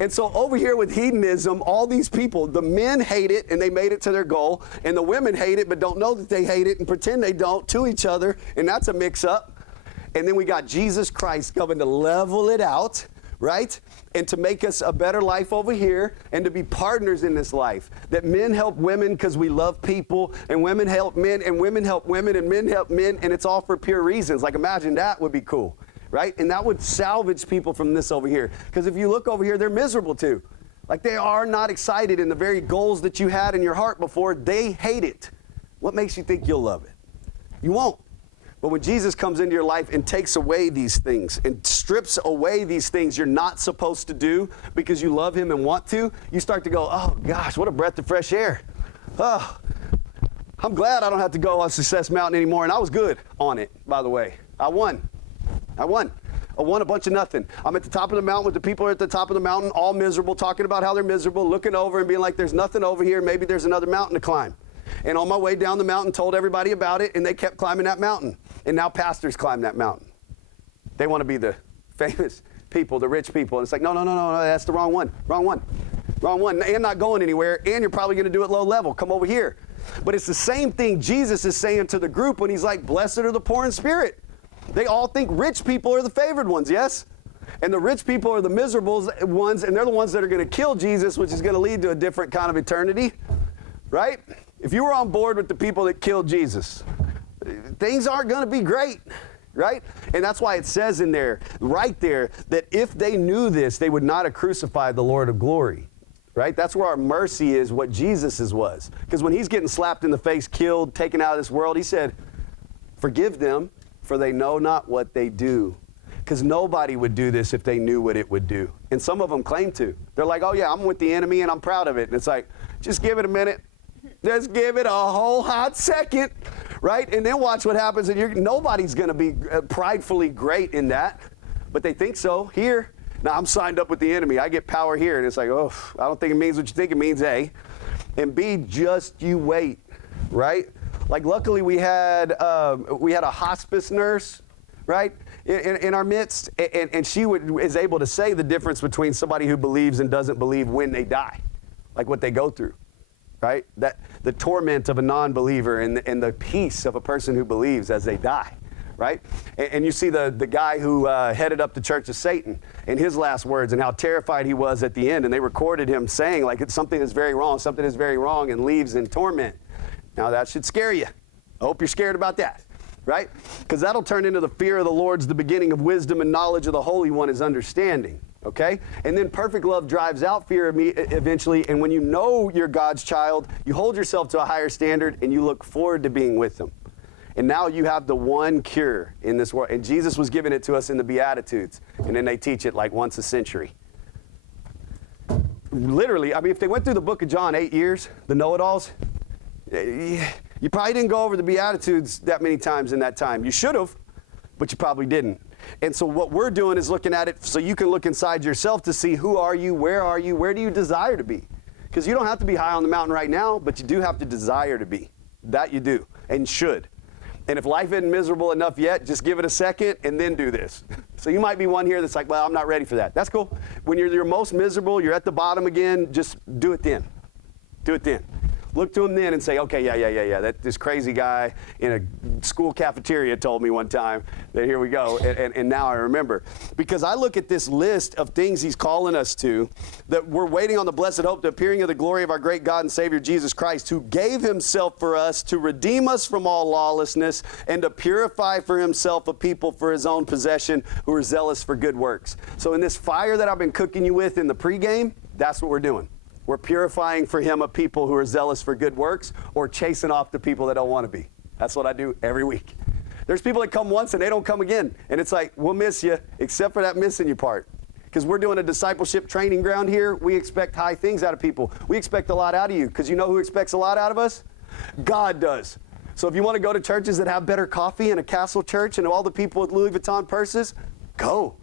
And so over here with hedonism, all these people, the men hate it, and they made it to their goal, and the women hate it, but don't know that they hate it, and pretend they don't to each other, and that's a mix-up. And then we got Jesus Christ coming to level it out, right? And to make us a better life over here, and to be partners in this life. That men help women because we love people, and women help men, and women help women, and men help men, and it's all for pure reasons. Like, imagine that would be cool, right? And that would salvage people from this over here. Because if you look over here, they're miserable too. Like, they are not excited in the very goals that you had in your heart before. They hate it. What makes you think you'll love it? You won't. But when Jesus comes into your life and takes away these things and strips away these things you're not supposed to do because you love him and want to, you start to go, oh gosh, what a breath of fresh air. Oh, I'm glad I don't have to go on Success Mountain anymore. And I was good on it, by the way. I won a bunch of nothing. I'm at the top of the mountain with the people at the top of the mountain, all miserable, talking about how they're miserable, looking over and being like, there's nothing over here. Maybe there's another mountain to climb. And on my way down the mountain, told everybody about it, and they kept climbing that mountain. And now pastors climb that mountain. They want to be the famous people, the rich people. And it's like, no, that's the wrong one. And not going anywhere, and you're probably going to do it low level. Come over here. But it's the same thing Jesus is saying to the group when he's like, blessed are the poor in spirit. They all think rich people are the favored ones, yes? And the rich people are the miserable ones, and they're the ones that are going to kill Jesus, which is going to lead to a different kind of eternity, right? If you were on board with the people that killed Jesus, things aren't going to be great, right? And that's why it says in there, right there, that if they knew this, they would not have crucified the Lord of glory, right? That's where our mercy is, what Jesus's was. Because when he's getting slapped in the face, killed, taken out of this world, he said, forgive them, for they know not what they do. Because nobody would do this if they knew what it would do. And some of them claim to. They're like, oh yeah, I'm with the enemy and I'm proud of it. And it's like, just give it a minute. Just give it a whole hot second, right? And then watch what happens. And nobody's going to be pridefully great in that, but they think so here. Now, I'm signed up with the enemy. I get power here. And it's like, oh, I don't think it means what you think it means, A. And B, just you wait, right? Like, luckily, we had a hospice nurse, right, in our midst. And she is able to say the difference between somebody who believes and doesn't believe when they die, like what they go through. Right? That the torment of a non-believer and the peace of a person who believes as they die, right? And you see the guy who headed up the Church of Satan and his last words and how terrified he was at the end, and they recorded him saying like it's something is very wrong, and leaves in torment. Now that should scare you. I hope you're scared about that, right? Because that'll turn into the fear of the Lord's the beginning of wisdom, and knowledge of the Holy One is understanding. Okay? And then perfect love drives out fear eventually. And when you know you're God's child, you hold yourself to a higher standard and you look forward to being with him. And now you have the one cure in this world. And Jesus was giving it to us in the Beatitudes. And then they teach it like once a century. Literally, I mean, if they went through the book of John 8 years, the know-it-alls, You probably didn't go over the Beatitudes that many times in that time. You should have, but you probably didn't. And so what we're doing is looking at it so you can look inside yourself to see who are you, where do you desire to be? Because you don't have to be high on the mountain right now, but you do have to desire to be. That you do, and should. And if life isn't miserable enough yet, just give it a second and then do this. So you might be one here that's like, well, I'm not ready for that. That's cool. When you're your most miserable, you're at the bottom again, just do it then. Do it then. Look to him then and say, okay, yeah. This crazy guy in a school cafeteria told me one time that here we go, and now I remember. Because I look at this list of things he's calling us to, that we're waiting on the blessed hope, the appearing of the glory of our great God and Savior Jesus Christ, who gave himself for us to redeem us from all lawlessness and to purify for himself a people for his own possession who are zealous for good works. So in this fire that I've been cooking you with in the pregame, that's what we're doing. We're purifying for him a people who are zealous for good works or chasing off the people that don't want to be. That's what I do every week. There's people that come once and they don't come again. And it's like, we'll miss you, except for that missing you part. Because we're doing a discipleship training ground here. We expect high things out of people. We expect a lot out of you. Because you know who expects a lot out of us? God does. So if you want to go to churches that have better coffee and a castle church and all the people with Louis Vuitton purses, go.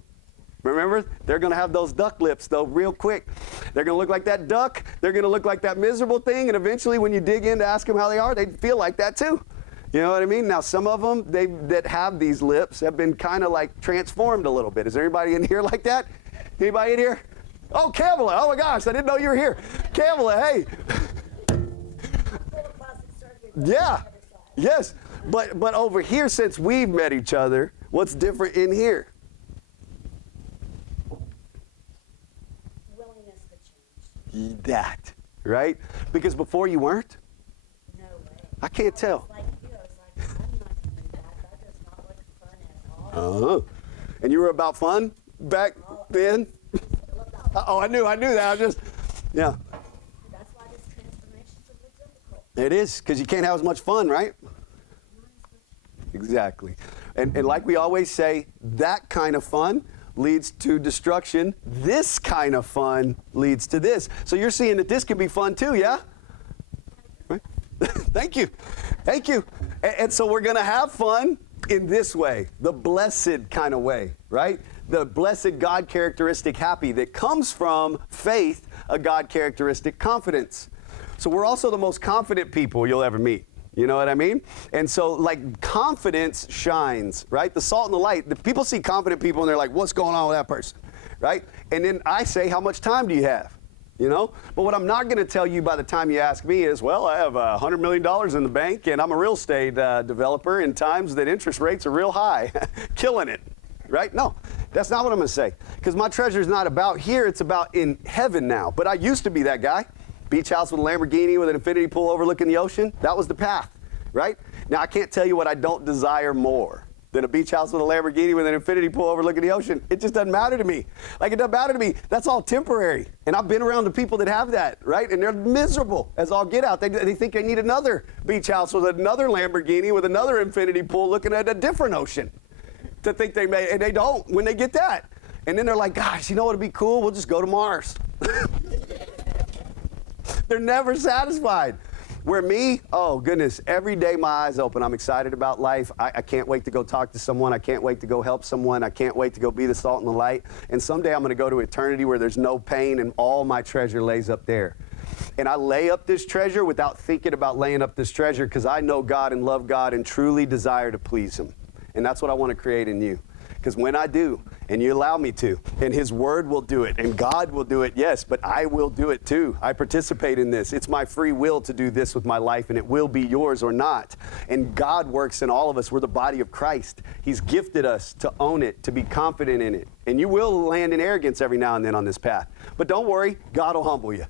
Remember, they're going to have those duck lips, though, real quick. They're going to look like that duck. They're going to look like that miserable thing. And eventually, when you dig in to ask them how they are, they feel like that, too. You know what I mean? Now, some of them that have these lips have been kind of like transformed a little bit. Is there anybody in here like that? Anybody in here? Oh, Kamala. Oh, my gosh. I didn't know you were here. Kamala, hey. Yeah. Yes. But over here, since we've met each other, what's different in here? That, right? Because before you weren't? No way. I can't tell. Like you, I was like, I'm not doing that. That does not look fun at all. Uh-huh. And you were about fun back then? Oh, I knew that. I just, yeah. That's why this transformation's a bit difficult. It is, because you can't have as much fun, right? Exactly. And like we always say, that kind of fun leads to destruction. This kind of fun leads to this. So you're seeing that this can be fun too, yeah? Right? Thank you. Thank you. And so we're going to have fun in this way, the blessed kind of way, right? The blessed God characteristic happy that comes from faith, a God characteristic confidence. So we're also the most confident people you'll ever meet. You know what I mean? And so, like, confidence shines, right? The salt and the light. The people see confident people and they're like, what's going on with that person, right? And then I say, how much time do you have? You know? But what I'm not going to tell you by the time you ask me is, well, I have $100 million in the bank and I'm a real estate developer in times that interest rates are real high, killing it, right? No, that's not what I'm going to say. Because my treasure is not about here, it's about in heaven now. But I used to be that guy. Beach house with a Lamborghini with an infinity pool overlooking the ocean. That was the path, right? Now, I can't tell you what I don't desire more than a beach house with a Lamborghini with an infinity pool overlooking the ocean. It just doesn't matter to me. Like, it doesn't matter to me. That's all temporary. And I've been around the people that have that, right? And they're miserable as all get out. They think they need another beach house with another Lamborghini with another infinity pool looking at a different ocean to think they may, and they don't when they get that. And then they're like, gosh, you know what would be cool? We'll just go to Mars. They're never satisfied. Where me, oh goodness, every day my eyes open. I'm excited about life. I can't wait to go talk to someone. I can't wait to go help someone. I can't wait to go be the salt and the light. And someday I'm going to go to eternity where there's no pain and all my treasure lays up there. And I lay up this treasure without thinking about laying up this treasure because I know God and love God and truly desire to please Him. And that's what I want to create in you. Because when I do, and you allow me to, and His Word will do it, and God will do it, yes, but I will do it too. I participate in this. It's my free will to do this with my life, and it will be yours or not. And God works in all of us. We're the body of Christ. He's gifted us to own it, to be confident in it. And you will land in arrogance every now and then on this path. But don't worry, God will humble you.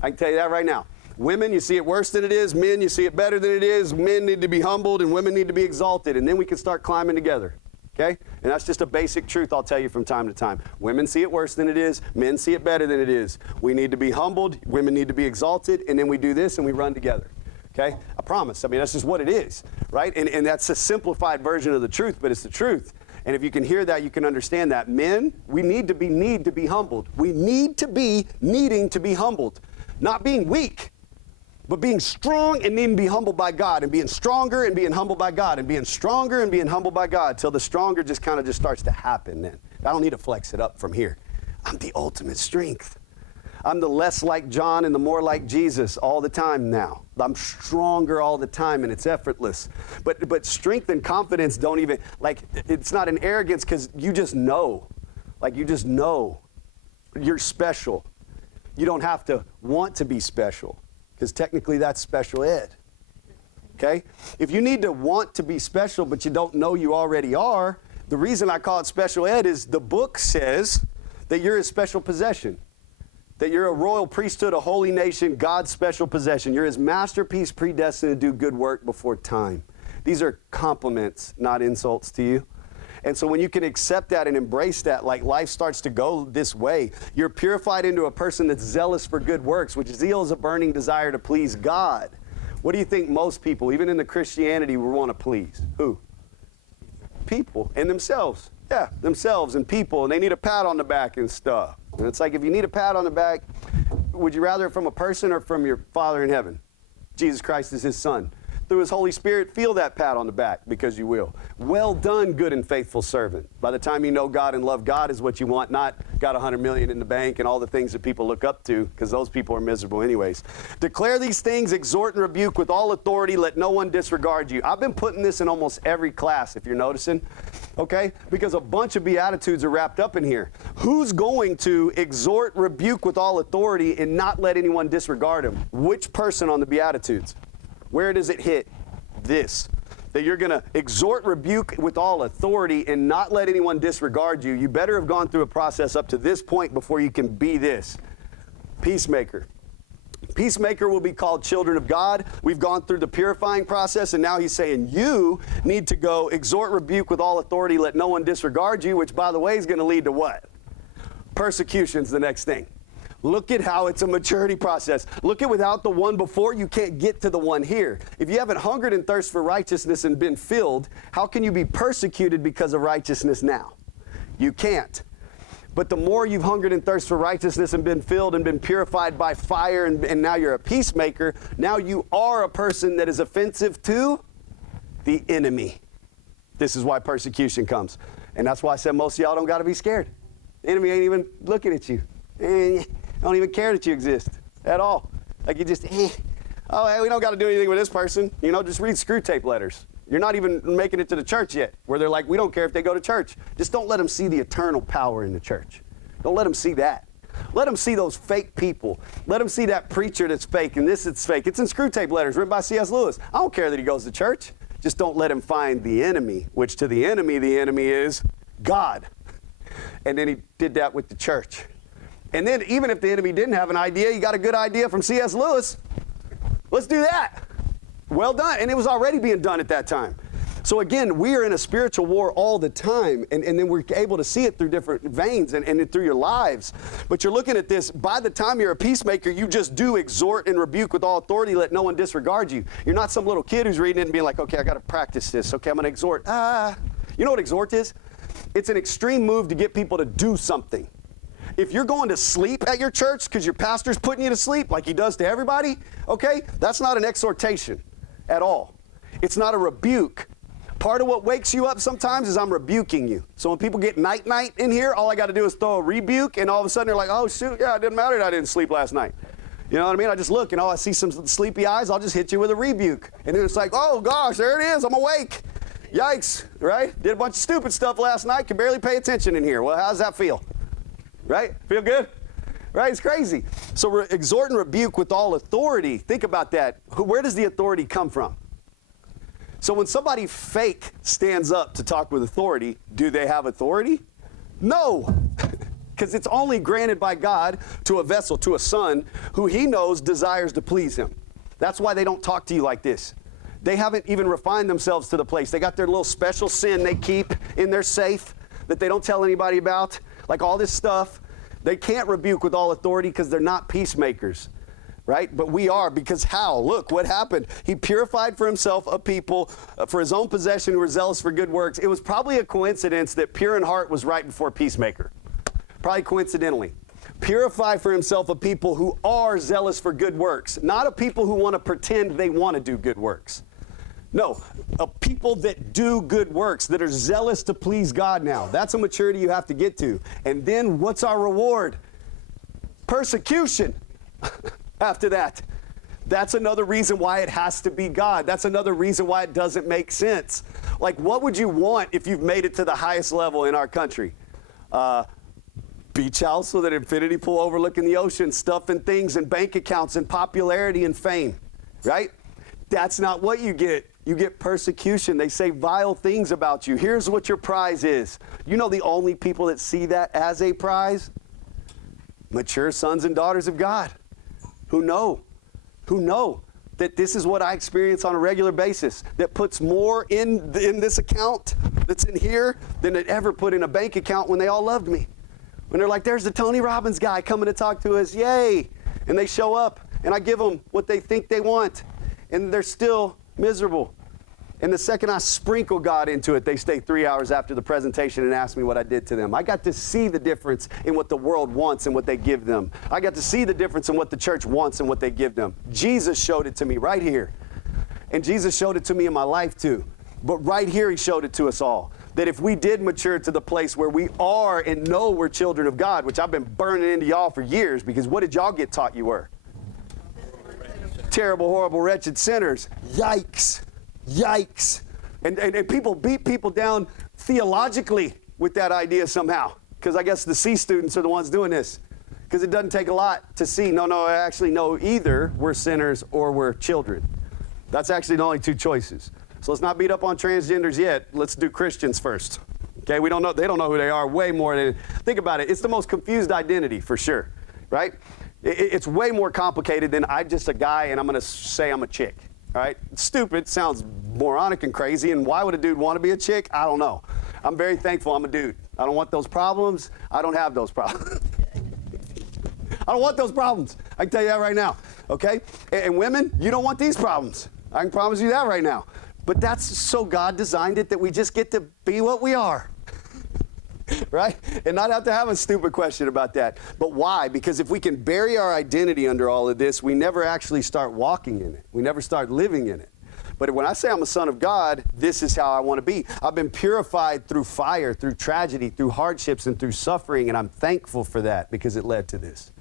I can tell you that right now. Women, you see it worse than it is. Men, you see it better than it is. Men need to be humbled, and women need to be exalted. And then we can start climbing together. Okay? And that's just a basic truth I'll tell you from time to time. Women see it worse than it is. Men see it better than it is. We need to be humbled. Women need to be exalted. And then we do this and we run together. Okay? I promise. I mean, that's just what it is. Right? And that's a simplified version of the truth, but it's the truth. And if you can hear that, you can understand that. Men, we need to be humbled. We need to be needing to be humbled. Not being weak. But being strong and needing to be humbled by God, and being stronger and being humbled by God, and being stronger and being humbled by God, till the stronger just kind of just starts to happen then. I don't need to flex it up from here. I'm the ultimate strength. I'm the less like John and the more like Jesus all the time now. I'm stronger all the time, and it's effortless. But strength and confidence don't even, like, it's not an arrogance, because you just know. Like, you just know you're special. You don't have to want to be special, because technically that's special ed. Okay? If you need to want to be special, but you don't know you already are, the reason I call it special ed is the book says that you're his special possession. That you're a royal priesthood, a holy nation, God's special possession. You're his masterpiece, predestined to do good work before time. These are compliments, not insults to you. And so when you can accept that and embrace that, like life starts to go this way, you're purified into a person that's zealous for good works, which zeal is a burning desire to please God. What do you think most people, even in the Christianity, would want to please? Who? People and themselves. Yeah, themselves and people, and they need a pat on the back and stuff. And it's like, if you need a pat on the back, would you rather it from a person or from your Father in heaven? Jesus Christ is his son. Through his Holy Spirit, feel that pat on the back, because you will. Well done, good and faithful servant. By the time you know God and love God is what you want, not got 100 million in the bank and all the things that people look up to, because those people are miserable anyways. Declare these things, exhort and rebuke with all authority, let no one disregard you. I've been putting this in almost every class, if you're noticing, okay? Because a bunch of Beatitudes are wrapped up in here. Who's going to exhort, rebuke with all authority and not let anyone disregard him? Which person on the Beatitudes? Where does it hit? This. That you're going to exhort, rebuke with all authority and not let anyone disregard you. You better have gone through a process up to this point before you can be this. Peacemaker. Peacemaker will be called children of God. We've gone through the purifying process, and now he's saying you need to go exhort, rebuke with all authority, let no one disregard you, which, by the way, is going to lead to what? Persecution's the next thing. Look at how it's a maturity process. Look at without the one before, you can't get to the one here. If you haven't hungered and thirst for righteousness and been filled, how can you be persecuted because of righteousness now? You can't. But the more you've hungered and thirst for righteousness and been filled and been purified by fire, and now you're a peacemaker, now you are a person that is offensive to the enemy. This is why persecution comes. And that's why I said most of y'all don't got to be scared. The enemy ain't even looking at you. Don't even care that you exist at all. Like you just, oh, hey, we don't got to do anything with this person. You know, just read screw tape letters. You're not even making it to the church yet, where they're like, we don't care if they go to church. Just don't let them see the eternal power in the church. Don't let them see that. Let them see those fake people. Let them see that preacher that's fake and this it's fake. It's in screw tape letters written by C.S. Lewis. I don't care that he goes to church. Just don't let him find the enemy, which to the enemy is God. And then he did that with the church. And then even if the enemy didn't have an idea, you got a good idea from C.S. Lewis, let's do that. Well done. And it was already being done at that time. So again, we are in a spiritual war all the time, and then we're able to see it through different veins and through your lives. But you're looking at this, by the time you're a peacemaker, you just do exhort and rebuke with all authority, let no one disregard you. You're not some little kid who's reading it and being like, okay, I got to practice this. Okay, I'm going to exhort. You know what exhort is? It's an extreme move to get people to do something. If you're going to sleep at your church because your pastor's putting you to sleep like he does to everybody, okay, that's not an exhortation at all. It's not a rebuke. Part of what wakes you up sometimes is I'm rebuking you. So when people get night-night in here, all I got to do is throw a rebuke, and all of a sudden they're like, oh, shoot, yeah, it didn't matter that I didn't sleep last night. You know what I mean? I just look, and I see some sleepy eyes, I'll just hit you with a rebuke. And then it's like, oh, gosh, there it is, I'm awake. Yikes, right? Did a bunch of stupid stuff last night, can barely pay attention in here. Well, how does that feel? Right? Feel good? Right? It's crazy. So exhort and rebuke with all authority. Think about that. Where does the authority come from? So when somebody fake stands up to talk with authority, do they have authority? No. Because it's only granted by God to a vessel, to a son, who he knows desires to please him. That's why they don't talk to you like this. They haven't even refined themselves to the place. They got their little special sin they keep in their safe that they don't tell anybody about. Like all this stuff, they can't rebuke with all authority because they're not peacemakers, right? But we are, because how? Look what happened. He purified for himself a people for his own possession who were zealous for good works. It was probably a coincidence that pure in heart was right before peacemaker. Probably coincidentally. purify for himself a people who are zealous for good works, not a people who want to pretend they want to do good works. No, a people that do good works, that are zealous to please God now. That's a maturity you have to get to. And then what's our reward? Persecution after that. That's another reason why it has to be God. That's another reason why it doesn't make sense. Like, what would you want if you've made it to the highest level in our country? Beach house with an infinity pool overlooking the ocean, stuff and things and bank accounts and popularity and fame, right? That's not what you get. You get persecution. They say vile things about you. Here's what your prize is. You know the only people that see that as a prize? Mature sons and daughters of God who know that this is what I experience on a regular basis, that puts more in this account that's in here than it ever put in a bank account when they all loved me. When they're like, there's the Tony Robbins guy coming to talk to us, yay. And they show up and I give them what they think they want and they're still miserable. And the second I sprinkle God into it, they stay 3 hours after the presentation and ask me what I did to them. I got to see the difference in what the world wants and what they give them. I got to see the difference in what the church wants and what they give them. Jesus showed it to me right here. And Jesus showed it to me in my life too. But right here, he showed it to us all. That if we did mature to the place where we are and know we're children of God, which I've been burning into y'all for years, because what did y'all get taught you were? Terrible, horrible, wretched sinners. Yikes. Yikes. And people beat people down theologically with that idea somehow. Because I guess the C students are the ones doing this. Because it doesn't take a lot to see. No, actually, no, either we're sinners or we're children. That's actually the only two choices. So let's not beat up on transgenders yet. Let's do Christians first. Okay, we don't know. They don't know who they are way more than. Think about it. It's the most confused identity for sure, right? It's way more complicated than I'm just a guy and I'm going to say I'm a chick. All right, it's stupid, sounds moronic and crazy, and why would a dude want to be a chick? I don't know. I'm very thankful I'm a dude. I don't want those problems. I don't have those problems. I don't want those problems. I can tell you that right now, okay? And women, you don't want these problems. I can promise you that right now. But that's so God designed it that we just get to be what we are. Right? And not have to have a stupid question about that. But why? Because if we can bury our identity under all of this, we never actually start walking in it. We never start living in it. But when I say I'm a son of God, this is how I want to be. I've been purified through fire, through tragedy, through hardships, and through suffering, and I'm thankful for that because it led to this.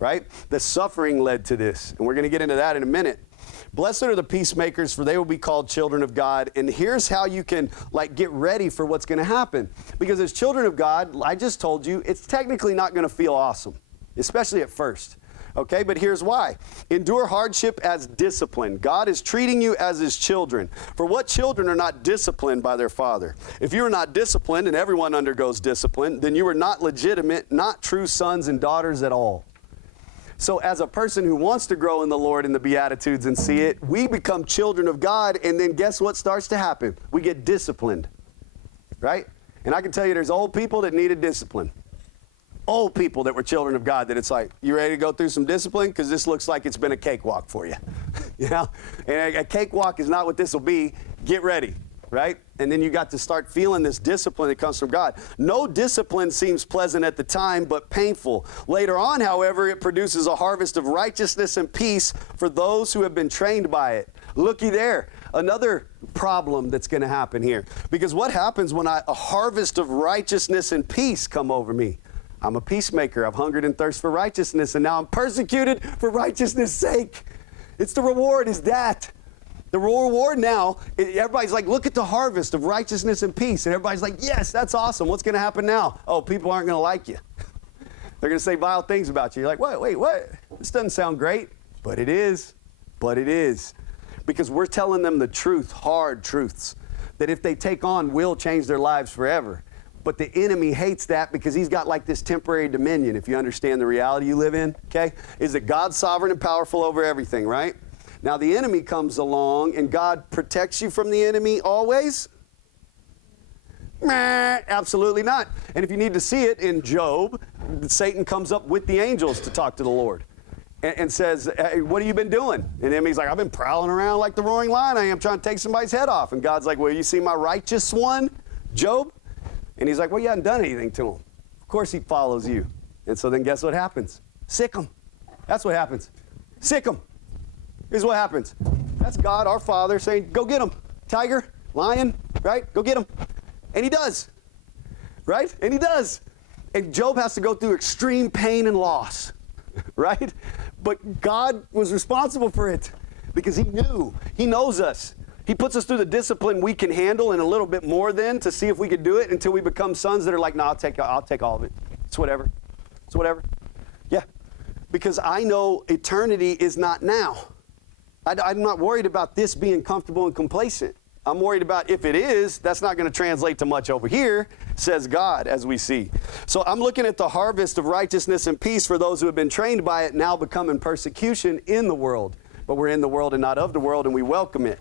Right? The suffering led to this, and we're going to get into that in a minute. Blessed are the peacemakers, for they will be called children of God. And here's how you can get ready for what's going to happen. Because as children of God, I just told you, it's technically not going to feel awesome, especially at first. Okay, but here's why. Endure hardship as discipline. God is treating you as his children. For what children are not disciplined by their father? If you are not disciplined, and everyone undergoes discipline, then you are not legitimate, not true sons and daughters at all. So as a person who wants to grow in the Lord in the Beatitudes and see it, we become children of God, and then guess what starts to happen? We get disciplined, right? And I can tell you there's old people that needed discipline. Old people that were children of God that it's like, you ready to go through some discipline? Because this looks like it's been a cakewalk for you. You know? And a cakewalk is not what this will be. Get ready. Right? And then you got to start feeling this discipline that comes from God. No discipline seems pleasant at the time, but painful. Later on, however, it produces a harvest of righteousness and peace for those who have been trained by it. Looky there. Another problem that's going to happen here. Because what happens when a harvest of righteousness and peace come over me? I'm a peacemaker. I've hungered and thirst for righteousness, and now I'm persecuted for righteousness' sake. It's the reward is that. The reward now, everybody's like, look at the harvest of righteousness and peace. And everybody's like, yes, that's awesome. What's going to happen now? Oh, people aren't going to like you. They're going to say vile things about you. You're like, wait, what? This doesn't sound great. But it is. But it is. Because we're telling them the truth, hard truths, that if they take on will change their lives forever. But the enemy hates that because he's got like this temporary dominion, if you understand the reality you live in, okay? Is that God's sovereign and powerful over everything, right? Now, the enemy comes along, and God protects you from the enemy always? Meh, absolutely not. And if you need to see it in Job, Satan comes up with the angels to talk to the Lord and says, hey, what have you been doing? And the enemy's like, I've been prowling around like the roaring lion I am, trying to take somebody's head off. And God's like, well, you see my righteous one, Job? And he's like, well, you haven't done anything to him. Of course he follows you. And so then guess what happens? Sick them. That's what happens. Sick them. Here's what happens. That's God, our Father, saying, go get them. Tiger, lion, right? Go get them. And he does. Right? And he does. And Job has to go through extreme pain and loss. Right? But God was responsible for it because he knew. He knows us. He puts us through the discipline we can handle and a little bit more then to see if we could do it until we become sons that are like, no, I'll take all of it. It's whatever. It's whatever. Yeah. Because I know eternity is not now. I'm not worried about this being comfortable and complacent. I'm worried about if it is, that's not going to translate to much over here, says God, as we see. So I'm looking at the harvest of righteousness and peace for those who have been trained by it now becoming persecution in the world. But we're in the world and not of the world, and we welcome it.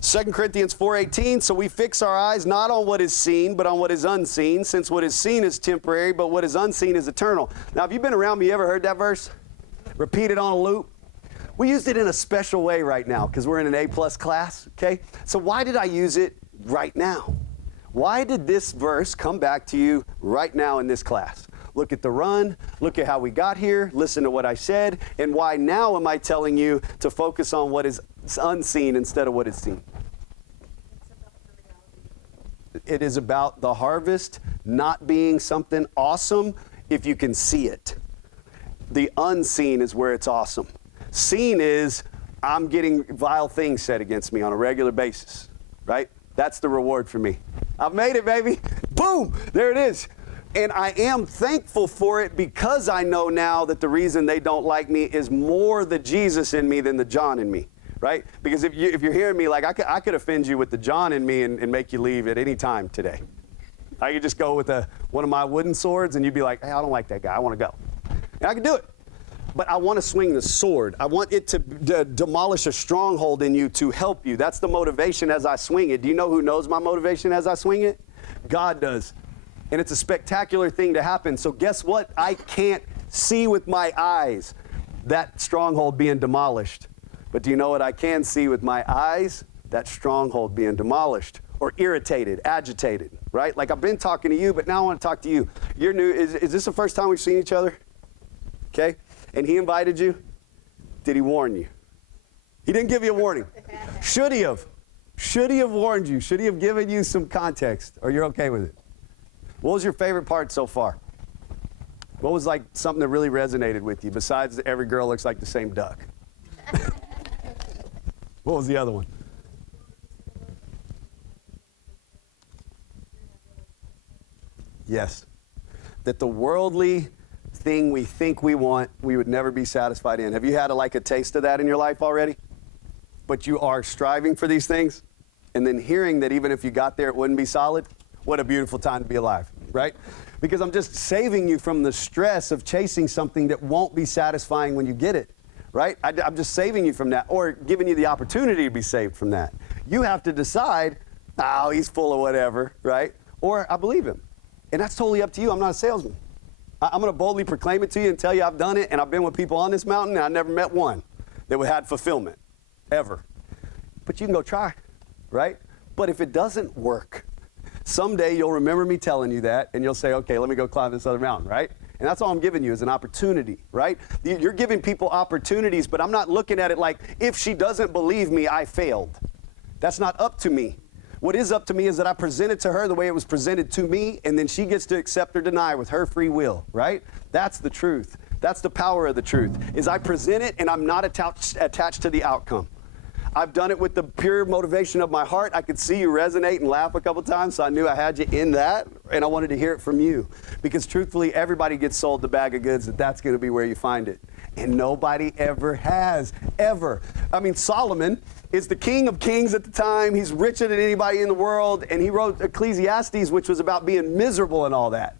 2 Corinthians 4:18, so we fix our eyes not on what is seen, but on what is unseen, since what is seen is temporary, but what is unseen is eternal. Now, have you been around me, you ever heard that verse? Repeated on a loop? We used it in a special way right now because we're in an A+ class, okay? So why did I use it right now? Why did this verse come back to you right now in this class? Look at the run, look at how we got here, listen to what I said, and why now am I telling you to focus on what is unseen instead of what is seen? It is about the harvest not being something awesome if you can see it. The unseen is where it's awesome. Seen is, I'm getting vile things said against me on a regular basis, right? That's the reward for me. I've made it, baby. Boom, there it is. And I am thankful for it because I know now that the reason they don't like me is more the Jesus in me than the John in me, right? Because if you're hearing me, like I could offend you with the John in me and make you leave at any time today. I could just go with one of my wooden swords and you'd be like, hey, I don't like that guy. I want to go. And I could do it. But I want to swing the sword. I want it to demolish a stronghold in you to help you. That's the motivation as I swing it. Do you know who knows my motivation as I swing it? God does. And it's a spectacular thing to happen. So guess what? I can't see with my eyes that stronghold being demolished. But do you know what I can see with my eyes? That stronghold being demolished or irritated, agitated, right? Like I've been talking to you, but now I want to talk to you. You're new. Is this the first time we've seen each other? Okay. And he invited you? Did he warn you? He didn't give you a warning. Should he have? Should he have warned you? Should he have given you some context? Or you're okay with it? What was your favorite part so far? What was like something that really resonated with you besides that every girl looks like the same duck? What was the other one? Yes. That the worldly thing we think we want, we would never be satisfied in. Have you had a taste of that in your life already? But you are striving for these things, and then hearing that even if you got there, it wouldn't be solid. What a beautiful time to be alive, right? Because I'm just saving you from the stress of chasing something that won't be satisfying when you get it, right? I'm just saving you from that, or giving you the opportunity to be saved from that. You have to decide, oh, he's full of whatever, right? Or I believe him. And that's totally up to you. I'm not a salesman. I'm going to boldly proclaim it to you and tell you I've done it, and I've been with people on this mountain, and I never met one that had fulfillment, ever. But you can go try, right? But if it doesn't work, someday you'll remember me telling you that, and you'll say, okay, let me go climb this other mountain, right? And that's all I'm giving you is an opportunity, right? You're giving people opportunities, but I'm not looking at it like, if she doesn't believe me, I failed. That's not up to me. What is up to me is that I present it to her the way it was presented to me, and then she gets to accept or deny with her free will, right? That's the truth. That's the power of the truth, is I present it and I'm not attached to the outcome. I've done it with the pure motivation of my heart. I could see you resonate and laugh a couple times, so I knew I had you in that, and I wanted to hear it from you. Because truthfully, everybody gets sold the bag of goods that's going to be where you find it. And nobody ever has, ever. I mean, Solomon is the king of kings at the time. He's richer than anybody in the world, and he wrote Ecclesiastes, which was about being miserable and all that.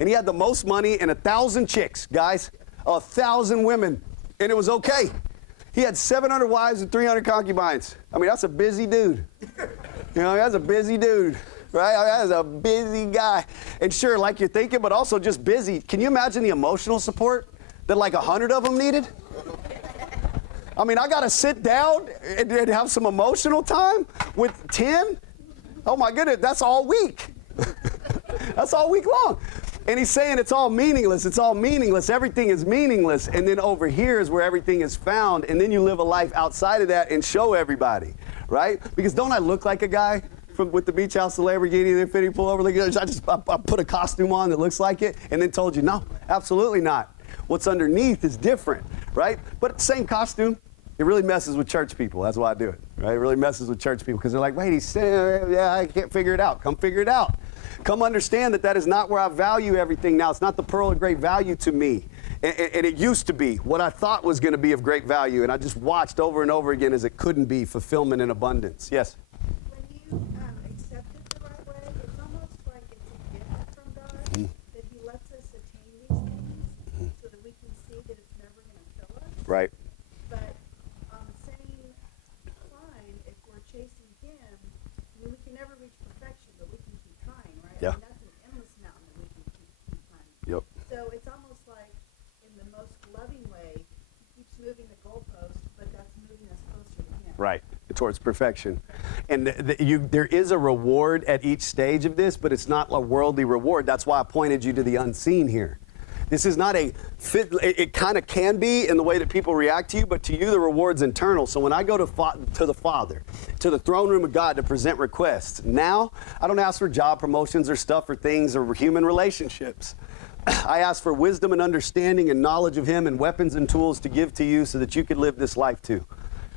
And he had the most money and 1,000 chicks, guys, 1,000 women, and it was okay. He had 700 wives and 300 concubines. I mean, that's a busy dude. You know, that's a busy dude, right? That's a busy guy. And sure, like you're thinking, but also just busy. Can you imagine the emotional support that like 100 of them needed? I mean, I got to sit down and have some emotional time with 10? Oh my goodness, that's all week. That's all week long. And he's saying it's all meaningless. It's all meaningless. Everything is meaningless. And then over here is where everything is found. And then you live a life outside of that and show everybody, right? Because don't I look like a guy with the beach house, the Lamborghini, the Infiniti pull over? I put a costume on that looks like it and then told you, no, absolutely not. What's underneath is different, right? But same costume. It really messes with church people. That's why I do it, right? It really messes with church people because they're like, wait, he's saying, yeah, I can't figure it out. Come figure it out. Come understand that that is not where I value everything now. It's not the pearl of great value to me. And it used to be what I thought was going to be of great value. And I just watched over and over again as it couldn't be fulfillment and abundance. Yes? When you accept it the right way, it's almost like it's a gift from God that He lets us attain these things so that we can see that it's never going to fill us. Right. But on the same climb, if we're chasing Him, I mean, we can never reach perfection, but we can keep trying, right? Yeah. I mean, that's an endless mountain that we can keep climbing. Yep. So it's almost like, in the most loving way, He keeps moving the goalpost, but that's moving us closer to Him. Right, towards perfection. And there is a reward at each stage of this, but it's not a worldly reward. That's why I pointed you to the unseen here. This is not a fit, it kind of can be in the way that people react to you, but to you the reward's internal. So when I go to the Father, to the throne room of God to present requests, now I don't ask for job promotions or stuff or things or human relationships. I ask for wisdom and understanding and knowledge of Him and weapons and tools to give to you so that you could live this life too,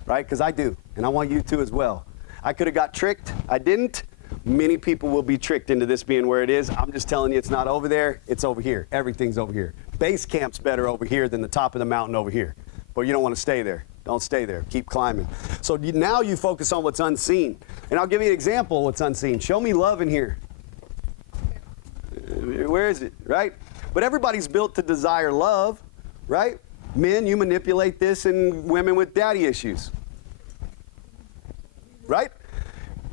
right? Because I do, and I want you to as well. I could have got tricked. I didn't. Many people will be tricked into this being where it is. I'm just telling you it's not over there. It's over here. Everything's over here. Base camp's better over here than the top of the mountain over here. But you don't want to stay there. Don't stay there. Keep climbing. So now you focus on what's unseen. And I'll give you an example of what's unseen. Show me love in here. Where is it, right? But everybody's built to desire love, right? Men, you manipulate this in women with daddy issues, right?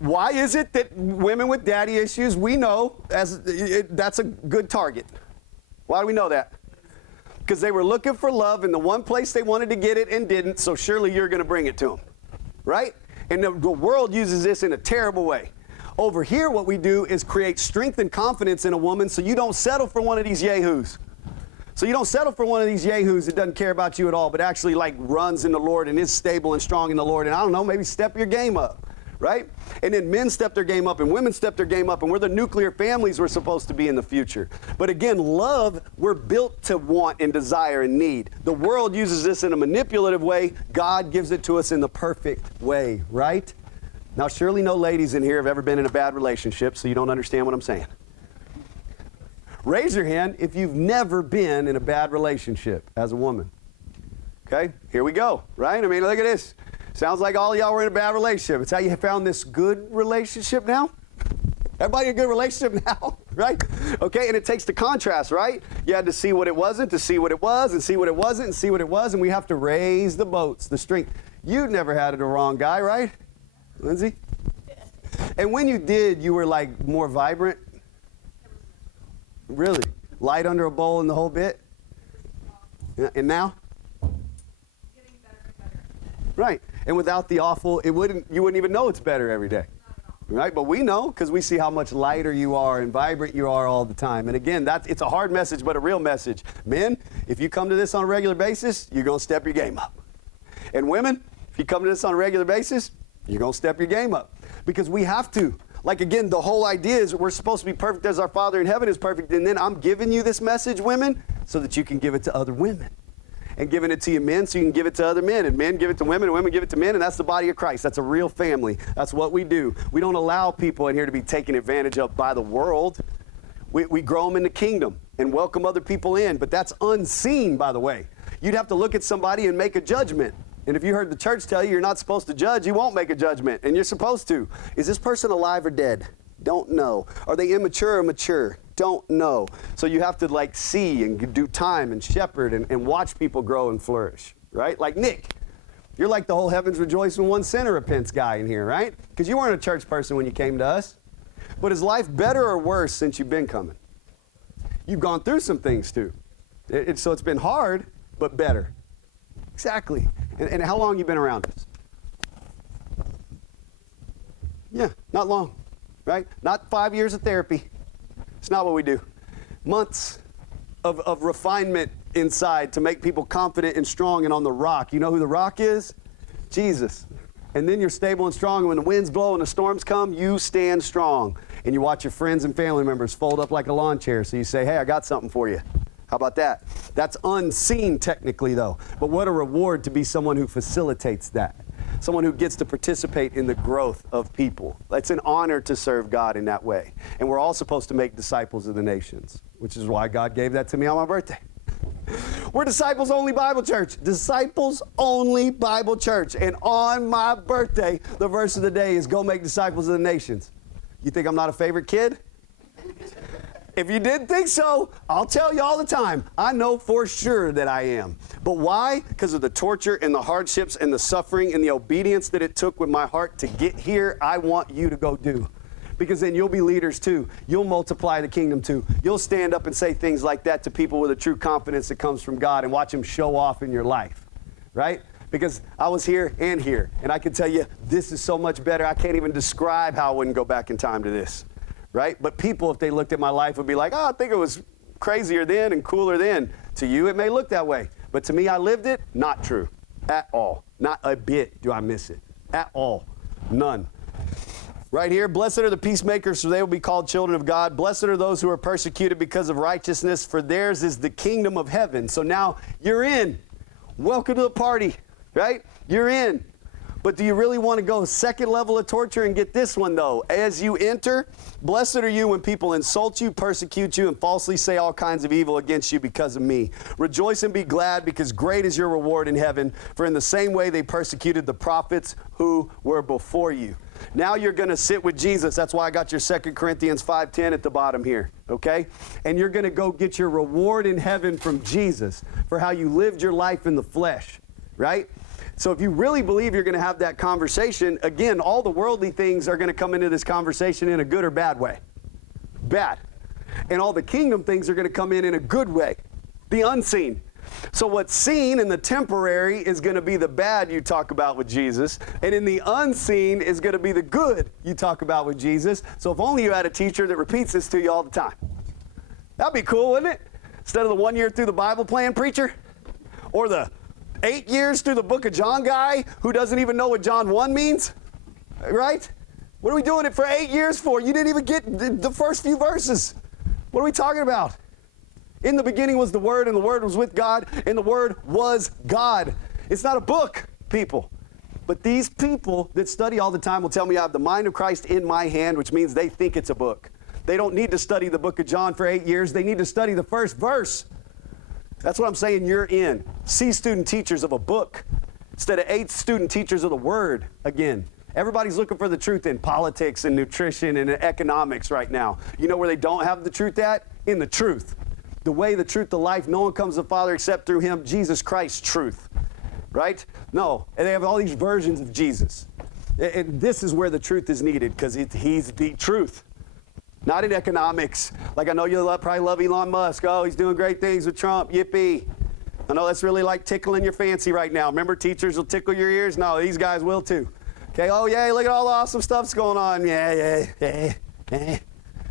Why is it that women with daddy issues, we know that's a good target? Why do we know that? Because they were looking for love in the one place they wanted to get it and didn't, so surely you're going to bring it to them, right? And the world uses this in a terrible way. Over here, what we do is create strength and confidence in a woman so you don't settle for one of these yahoos. So you don't settle for one of these yahoos that doesn't care about you at all, but actually like runs in the Lord and is stable and strong in the Lord. And I don't know, maybe step your game up, right? And then men step their game up and women step their game up, and we're the nuclear families we're supposed to be in the future. But again, love, we're built to want and desire and need. The world uses this in a manipulative way. God gives it to us in the perfect way, right? Now, surely no ladies in here have ever been in a bad relationship, so you don't understand what I'm saying. Raise your hand if you've never been in a bad relationship as a woman. Okay, here we go, right? I mean, look at this. Sounds like all y'all were in a bad relationship. It's how you found this good relationship now? Everybody in a good relationship now, right? Okay, and it takes the contrast, right? You had to see what it wasn't, to see what it was, and see what it wasn't, and see what it was, and we have to raise the boats, the strength. You never had the wrong guy, right, Lindsay? And when you did, you were like more vibrant? Really? Light under a bowl and the whole bit? And now? Getting better and better. Right. And without the awful, you wouldn't even know it's better every day. Right? But we know because we see how much lighter you are and vibrant you are all the time. And again, it's a hard message, but a real message. Men, if you come to this on a regular basis, you're going to step your game up. And women, if you come to this on a regular basis, you're going to step your game up. Because we have to. Like, again, the whole idea is we're supposed to be perfect as our Father in heaven is perfect. And then I'm giving you this message, women, so that you can give it to other women. And giving it to you men so you can give it to other men. And men give it to women and women give it to men. And that's the body of Christ. That's a real family. That's what we do. We don't allow people in here to be taken advantage of by the world. We grow them in the kingdom and welcome other people in. But that's unseen, by the way. You'd have to look at somebody and make a judgment. And if you heard the church tell you you're not supposed to judge, you won't make a judgment. And you're supposed to. Is this person alive or dead? Don't know. Are they immature or mature? Don't know. So you have to like see and do time and shepherd and watch people grow and flourish, right? Like Nick. You're like the whole heavens rejoice when one sinner repents guy in here, right? Because you weren't a church person when you came to us. But is life better or worse since you've been coming? You've gone through some things too. So it's been hard, but better. Exactly. And how long you been around us? Yeah, not long, right? Not 5 years of therapy. It's not what we do. months of refinement inside to make people confident and strong and on the rock. You know who the rock is? Jesus. And then you're stable and strong. And when the winds blow and the storms come, you stand strong. And you watch your friends and family members fold up like a lawn chair. So you say, hey, I got something for you. How about that? That's unseen technically, though. But what a reward to be someone who facilitates that. Someone who gets to participate in the growth of people. It's an honor to serve God in that way. And we're all supposed to make disciples of the nations, which is why God gave that to me on my birthday. We're Disciples Only Bible Church. Disciples Only Bible Church. And on my birthday, the verse of the day is go make disciples of the nations. You think I'm not a favorite kid? If you didn't think so, I'll tell you all the time. I know for sure that I am. But why? Because of the torture and the hardships and the suffering and the obedience that it took with my heart to get here, I want you to go do. Because then you'll be leaders too. You'll multiply the kingdom too. You'll stand up and say things like that to people with a true confidence that comes from God and watch them show off in your life, right? Because I was here and here, and I can tell you this is so much better. I can't even describe how I wouldn't go back in time to this. Right? But people, if they looked at my life, would be like, oh, I think it was crazier then and cooler then. To you, it may look that way. But to me, I lived it. Not true. At all. Not a bit do I miss it. At all. None. Right here, blessed are the peacemakers, for they will be called children of God. Blessed are those who are persecuted because of righteousness, for theirs is the kingdom of heaven. So now you're in. Welcome to the party. Right? You're in. But do you really want to go second level of torture and get this one, though? As you enter, blessed are you when people insult you, persecute you, and falsely say all kinds of evil against you because of me. Rejoice and be glad, because great is your reward in heaven. For in the same way they persecuted the prophets who were before you. Now you're going to sit with Jesus. That's why I got your 2 Corinthians 5:10 at the bottom here, okay? And you're going to go get your reward in heaven from Jesus for how you lived your life in the flesh, right? So if you really believe you're going to have that conversation, again, all the worldly things are going to come into this conversation in a good or bad way. Bad. And all the kingdom things are going to come in a good way. The unseen. So what's seen in the temporary is going to be the bad you talk about with Jesus. And in the unseen is going to be the good you talk about with Jesus. So if only you had a teacher that repeats this to you all the time. That'd be cool, wouldn't it? Instead of the 1 year through the Bible plan preacher. Or the 8 years through the book of John guy who doesn't even know what John 1 means, right? What are we doing it for 8 years for? You didn't even get the first few verses. What are we talking about? In the beginning was the Word, and the Word was with God, and the Word was God. It's not a book, people. But these people that study all the time will tell me I have the mind of Christ in my hand, which means they think it's a book. They don't need to study the book of John for 8 years. They need to study the first verse. That's what I'm saying you're in. C student teachers of a book instead of 8 student teachers of the Word again. Everybody's looking for the truth in politics and nutrition and economics right now. You know where they don't have the truth at? In the truth. The way, the truth, the life. No one comes to the Father except through Him, Jesus Christ, truth. Right? No. And they have all these versions of Jesus. And this is where the truth is needed because He's the truth. Not in economics. Like I know you probably love Elon Musk. Oh, he's doing great things with Trump. Yippee. I know that's really like tickling your fancy right now. Remember teachers will tickle your ears? No, these guys will too. Okay, oh yeah, look at all the awesome stuff's going on. Yeah.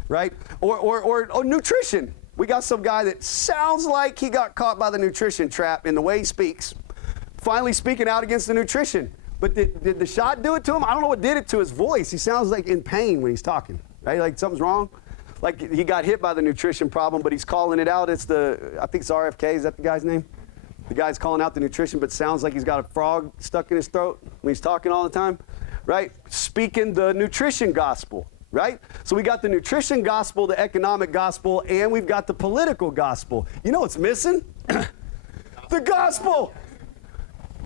Right? Or nutrition. We got some guy that sounds like he got caught by the nutrition trap in the way he speaks. Finally speaking out against the nutrition. But did the shot do it to him? I don't know what did it to his voice. He sounds like in pain when he's talking. Right? Like something's wrong. Like he got hit by the nutrition problem, but he's calling it out. I think it's RFK. Is that the guy's name? The guy's calling out the nutrition, but sounds like he's got a frog stuck in his throat when he's talking all the time. Right? Speaking the nutrition gospel. Right? So we got the nutrition gospel, the economic gospel, and we've got the political gospel. You know what's missing? The gospel.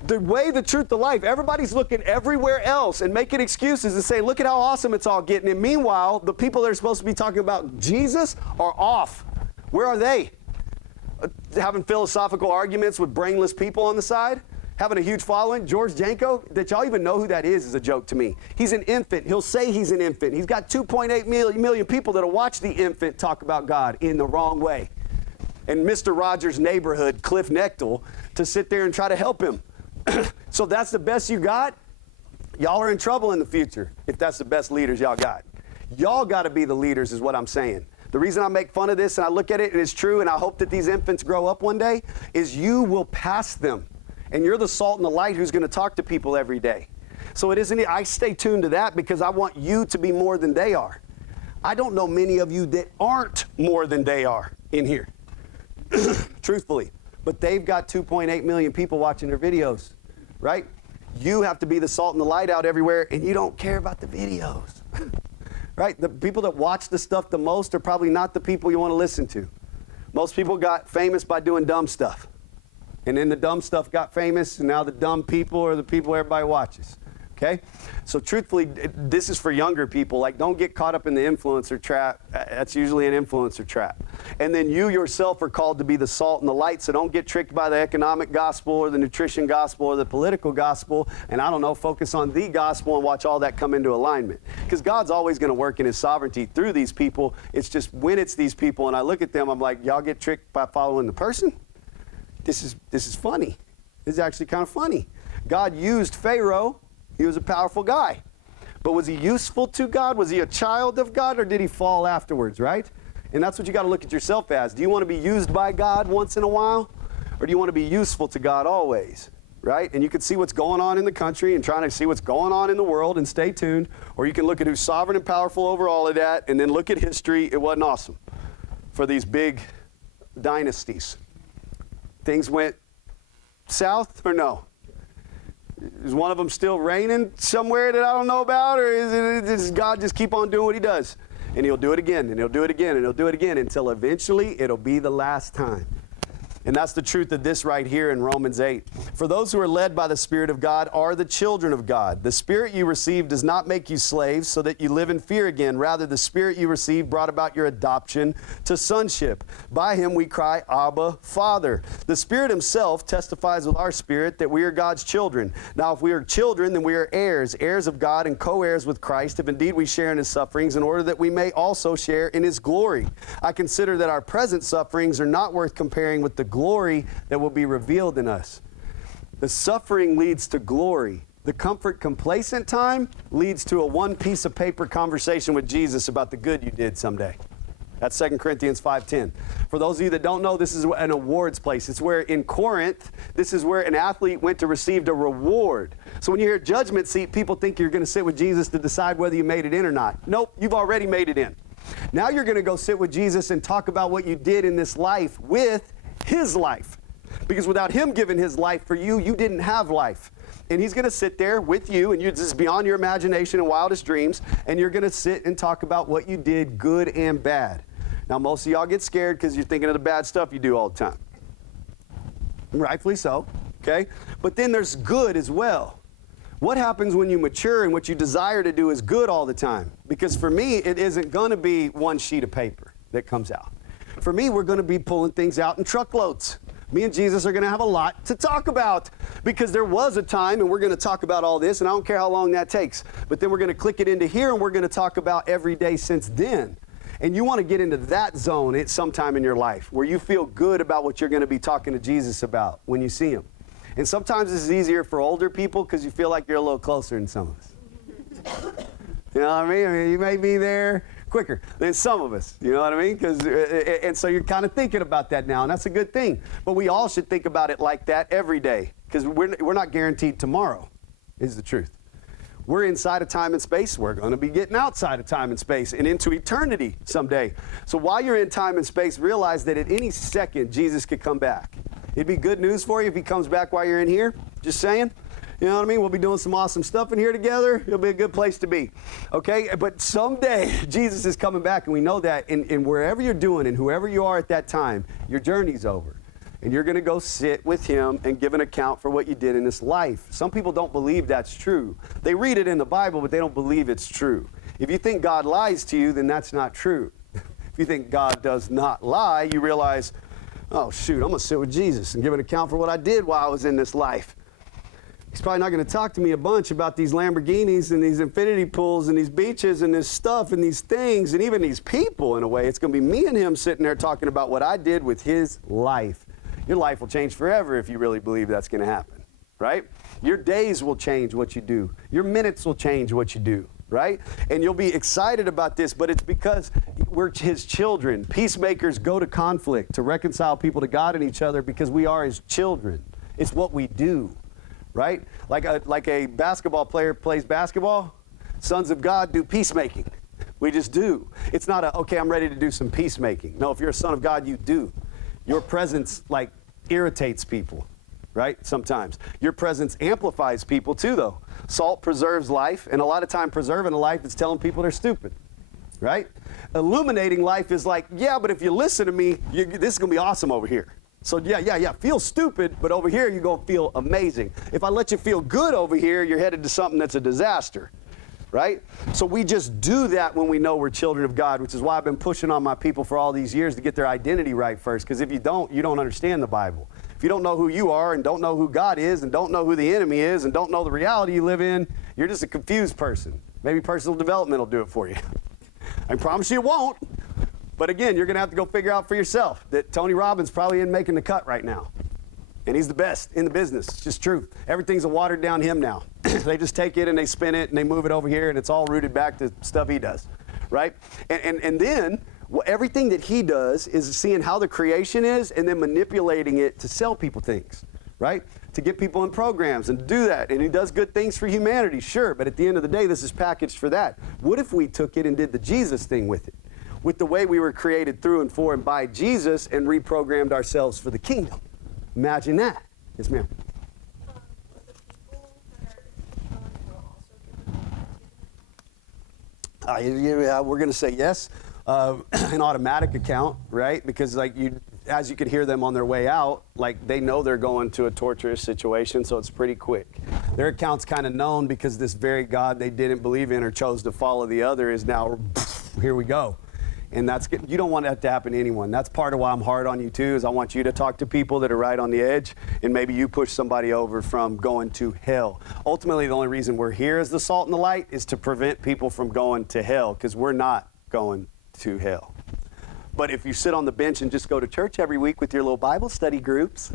The way, the truth, the life. Everybody's looking everywhere else and making excuses and saying, look at how awesome it's all getting. And meanwhile, the people that are supposed to be talking about Jesus are off. Where are they? Having philosophical arguments with brainless people on the side? Having a huge following? George Janko, that y'all even know who that is a joke to me. He's an infant. He'll say he's an infant. He's got 2.8 million people that'll watch the infant talk about God in the wrong way. And Mr. Rogers' neighborhood, Cliff Nechtel, to sit there and try to help him. So that's the best you got? Y'all are in trouble in the future if that's the best leaders y'all got. Y'all got to be the leaders is what I'm saying. The reason I make fun of this and I look at it and it's true, and I hope that these infants grow up one day, is you will pass them. And you're the salt and the light who's going to talk to people every day. So it isn't, I stay tuned to that because I want you to be more than they are. I don't know many of you that aren't more than they are in here, truthfully. But they've got 2.8 million people watching their videos, right? You have to be the salt and the light out everywhere, and you don't care about the videos, right? The people that watch the stuff the most are probably not the people you want to listen to. Most people got famous by doing dumb stuff. And then the dumb stuff got famous, and now the dumb people are the people everybody watches. Okay? So truthfully, this is for younger people. Like, don't get caught up in the influencer trap. That's usually an influencer trap. And then you yourself are called to be the salt and the light, so don't get tricked by the economic gospel or the nutrition gospel or the political gospel. And I don't know, focus on the gospel and watch all that come into alignment. Because God's always going to work in his sovereignty through these people. It's just when it's these people and I look at them, I'm like, y'all get tricked by following the person? This is funny. This is actually kind of funny. God used Pharaoh. He was a powerful guy. But was he useful to God? Was he a child of God, or did he fall afterwards, right? And that's what you got to look at yourself as. Do you want to be used by God once in a while, or do you want to be useful to God always, right? And you can see what's going on in the country and trying to see what's going on in the world and stay tuned, or you can look at who's sovereign and powerful over all of that and then look at history. It wasn't awesome for these big dynasties. Things went south or no? Is one of them still reigning somewhere that I don't know about, or does God just keep on doing what he does? And he'll do it again, and he'll do it again, and he'll do it again until eventually it'll be the last time. And that's the truth of this right here in Romans 8. For those who are led by the Spirit of God are the children of God. The Spirit you received does not make you slaves so that you live in fear again. Rather, the Spirit you received brought about your adoption to sonship. By him we cry, Abba, Father. The Spirit himself testifies with our spirit that we are God's children. Now, if we are children, then we are heirs, heirs of God and co-heirs with Christ, if indeed we share in his sufferings, in order that we may also share in his glory. I consider that our present sufferings are not worth comparing with the glory that will be revealed in us. The suffering leads to glory. The comfort complacent time leads to a one piece of paper conversation with Jesus about the good you did someday. That's 2 Corinthians 5:10. For those of you that don't know, this is an awards place. It's where in Corinth, this is where an athlete went to receive a reward. So when you hear judgment seat, people think you're going to sit with Jesus to decide whether you made it in or not. Nope, you've already made it in. Now you're going to go sit with Jesus and talk about what you did in this life with his life. Because without him giving his life for you, you didn't have life. And he's going to sit there with you, and this is beyond your imagination and wildest dreams, and you're going to sit and talk about what you did, good and bad. Now, most of y'all get scared because you're thinking of the bad stuff you do all the time. Rightfully so, okay? But then there's good as well. What happens when you mature and what you desire to do is good all the time? Because for me, it isn't going to be one sheet of paper that comes out. For me, we're going to be pulling things out in truckloads. Me and Jesus are going to have a lot to talk about because there was a time, and we're going to talk about all this, and I don't care how long that takes, but then we're going to click it into here, and we're going to talk about every day since then. And you want to get into that zone at some time in your life where you feel good about what you're going to be talking to Jesus about when you see him. And sometimes this is easier for older people because you feel like you're a little closer than some of us. You know what I mean? You may be there quicker than some of us, you know what I mean? And so you're kind of thinking about that now, and that's a good thing. But we all should think about it like that every day, because we're not guaranteed tomorrow, is the truth. We're inside of time and space. We're going to be getting outside of time and space and into eternity someday. So while you're in time and space, realize that at any second, Jesus could come back. It'd be good news for you if he comes back while you're in here, just saying. You know what I mean? We'll be doing some awesome stuff in here together. It'll be a good place to be. Okay? But someday, Jesus is coming back, and we know that. And wherever you're doing and whoever you are at that time, your journey's over. And you're going to go sit with him and give an account for what you did in this life. Some people don't believe that's true. They read it in the Bible, but they don't believe it's true. If you think God lies to you, then that's not true. If you think God does not lie, you realize, oh, shoot, I'm going to sit with Jesus and give an account for what I did while I was in this life. He's probably not going to talk to me a bunch about these Lamborghinis and these infinity pools and these beaches and this stuff and these things and even these people in a way. It's going to be me and him sitting there talking about what I did with his life. Your life will change forever if you really believe that's going to happen, right? Your days will change what you do. Your minutes will change what you do. right? And you'll be excited about this, but it's because we're his children. Peacemakers go to conflict to reconcile people to God and each other because we are his children. It's what we do, right? Like a basketball player plays basketball, sons of God do peacemaking. We just do. It's not okay, I'm ready to do some peacemaking. No, if you're a son of God, you do. Your presence, like, irritates people, right? Sometimes. Your presence amplifies people too, though. Salt preserves life, and a lot of time preserving a life is telling people they're stupid, right? Illuminating life is like, yeah, but if you listen to me, this is going to be awesome over here. So yeah, feel stupid, but over here you're going to feel amazing. If I let you feel good over here, you're headed to something that's a disaster, right? So we just do that when we know we're children of God, which is why I've been pushing on my people for all these years to get their identity right first, because if you don't understand the Bible. If you don't know who you are and don't know who God is and don't know who the enemy is and don't know the reality you live in, you're just a confused person. Maybe personal development will do it for you. I promise you it won't. But again, you're going to have to go figure out for yourself that Tony Robbins probably isn't making the cut right now. And he's the best in the business. It's just true. Everything's a watered down hymn now. They just take it and they spin it and they move it over here and it's all rooted back to stuff he does, right? And then everything that he does is seeing how the creation is and then manipulating it to sell people things, right? To get people in programs and do that. And he does good things for humanity, sure. But at the end of the day, this is packaged for that. What if we took it and did the Jesus thing with it? With the way we were created through and for and by Jesus and reprogrammed ourselves for the kingdom. Imagine that. Yes, ma'am. Yeah, we're going to say yes. An automatic account, right? Because as you could hear them on their way out, like they know they're going to a torturous situation, so it's pretty quick. Their account's kind of known because this very God they didn't believe in or chose to follow the other is now, here we go. And you don't want that to happen to anyone. That's part of why I'm hard on you too, is I want you to talk to people that are right on the edge, and maybe you push somebody over from going to hell. Ultimately, the only reason we're here as the salt and the light is to prevent people from going to hell, because we're not going to hell. But if you sit on the bench and just go to church every week with your little Bible study groups,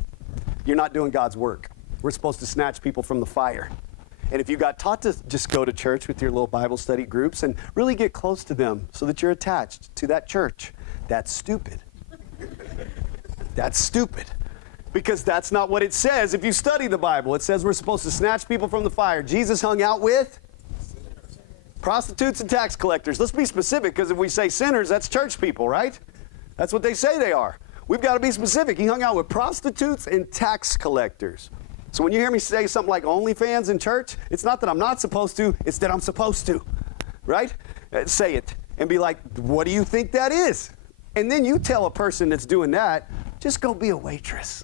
you're not doing God's work. We're supposed to snatch people from the fire. And if you got taught to just go to church with your little Bible study groups and really get close to them so that you're attached to that church, that's stupid. That's stupid. Because that's not what it says. If you study the Bible, it says we're supposed to snatch people from the fire. Jesus hung out with prostitutes and tax collectors. Let's be specific, because if we say sinners, that's church people, right? That's what they say they are. We've got to be specific. He hung out with prostitutes and tax collectors. So when you hear me say something like OnlyFans in church, it's not that I'm not supposed to, it's that I'm supposed to, right? Say it and be like, what do you think that is? And then you tell a person that's doing that, just go be a waitress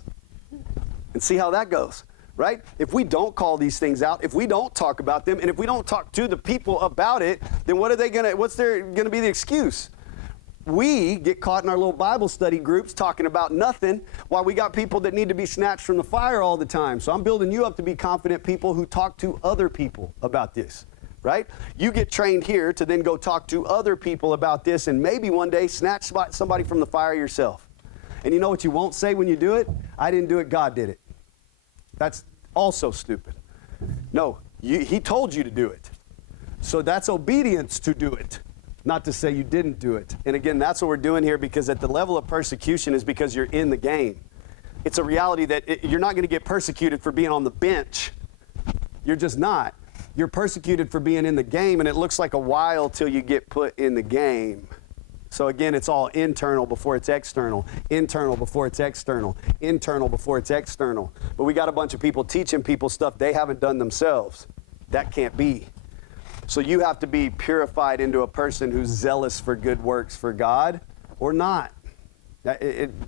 and see how that goes, right? If we don't call these things out, if we don't talk about them, and if we don't talk to the people about it, then what's gonna be the excuse? We get caught in our little Bible study groups talking about nothing while we got people that need to be snatched from the fire all the time. So I'm building you up to be confident people who talk to other people about this, right? You get trained here to then go talk to other people about this and maybe one day snatch somebody from the fire yourself. And you know what you won't say when you do it? I didn't do it, God did it. That's also stupid. No, he told you to do it. So that's obedience to do it. Not to say you didn't do it. And again, that's what we're doing here, because at the level of persecution is because you're in the game. It's a reality that you're not going to get persecuted for being on the bench. You're just not. You're persecuted for being in the game, and it looks like a while till you get put in the game. So again, it's all internal before it's external. Internal before it's external. Internal before it's external. But we got a bunch of people teaching people stuff they haven't done themselves. That can't be. So you have to be purified into a person who's zealous for good works for God or not.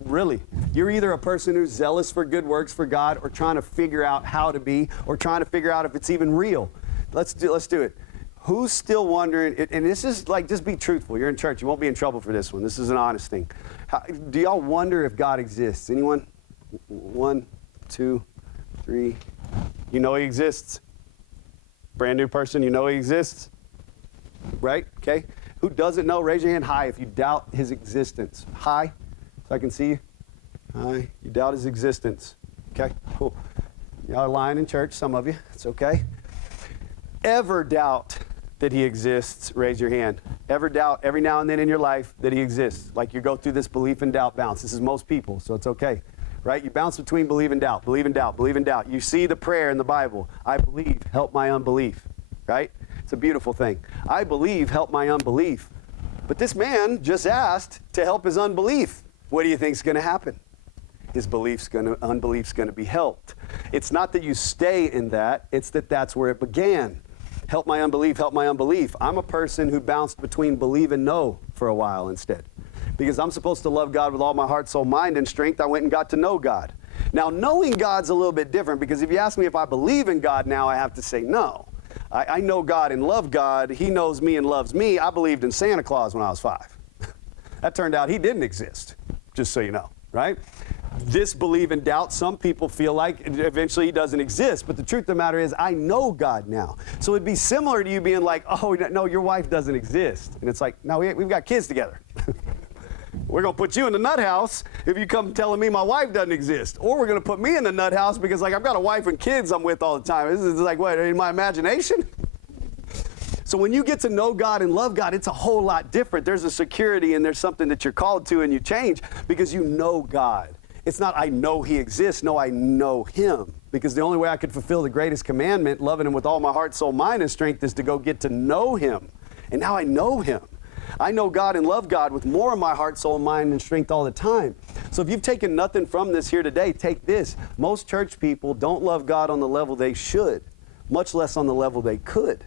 Really, you're either a person who's zealous for good works for God or trying to figure out how to be or trying to figure out if it's even real. Let's do it. Who's still wondering, and this is like, just be truthful. You're in church. You won't be in trouble for this one. This is an honest thing. Do y'all wonder if God exists? Anyone? 1, 2, 3. You know he exists. Brand new person, you know he exists, right? Okay. Who doesn't know? Raise your hand high if you doubt his existence. High, so I can see you. High. You doubt his existence. Okay. Cool. Y'all are lying in church. Some of you. It's okay. Ever doubt that he exists? Raise your hand. Ever doubt every now and then in your life that he exists? Like you go through this belief and doubt bounce. This is most people, so it's okay. Right? You bounce between believe and doubt, believe and doubt, believe and doubt. You see the prayer in the Bible, I believe, help my unbelief. Right? It's a beautiful thing. I believe, help my unbelief. But this man just asked to help his unbelief. What do you think is going to happen? His unbelief's going to be helped. It's not that you stay in that, it's that that's where it began. Help my unbelief, help my unbelief. I'm a person who bounced between believe and know for a while instead. Because I'm supposed to love God with all my heart, soul, mind, and strength. I went and got to know God. Now, knowing God's a little bit different, because if you ask me if I believe in God now, I have to say no. I know God and love God. He knows me and loves me. I believed in Santa Claus when I was 5. That turned out he didn't exist, just so you know, right? This believe and doubt, some people feel like eventually he doesn't exist. But the truth of the matter is, I know God now. So it'd be similar to you being like, oh, no, your wife doesn't exist. And it's like, no, we've got kids together. We're going to put you in the nut house if you come telling me my wife doesn't exist. Or we're going to put me in the nut house because, like, I've got a wife and kids I'm with all the time. This is like, what, in my imagination? So when you get to know God and love God, it's a whole lot different. There's a security and there's something that you're called to and you change because you know God. It's not I know he exists. No, I know him. Because the only way I could fulfill the greatest commandment, loving him with all my heart, soul, mind, and strength, is to go get to know him. And now I know him. I know God and love God with more of my heart, soul, mind, and strength all the time. So if you've taken nothing from this here today, take this. Most church people don't love God on the level they should, much less on the level they could.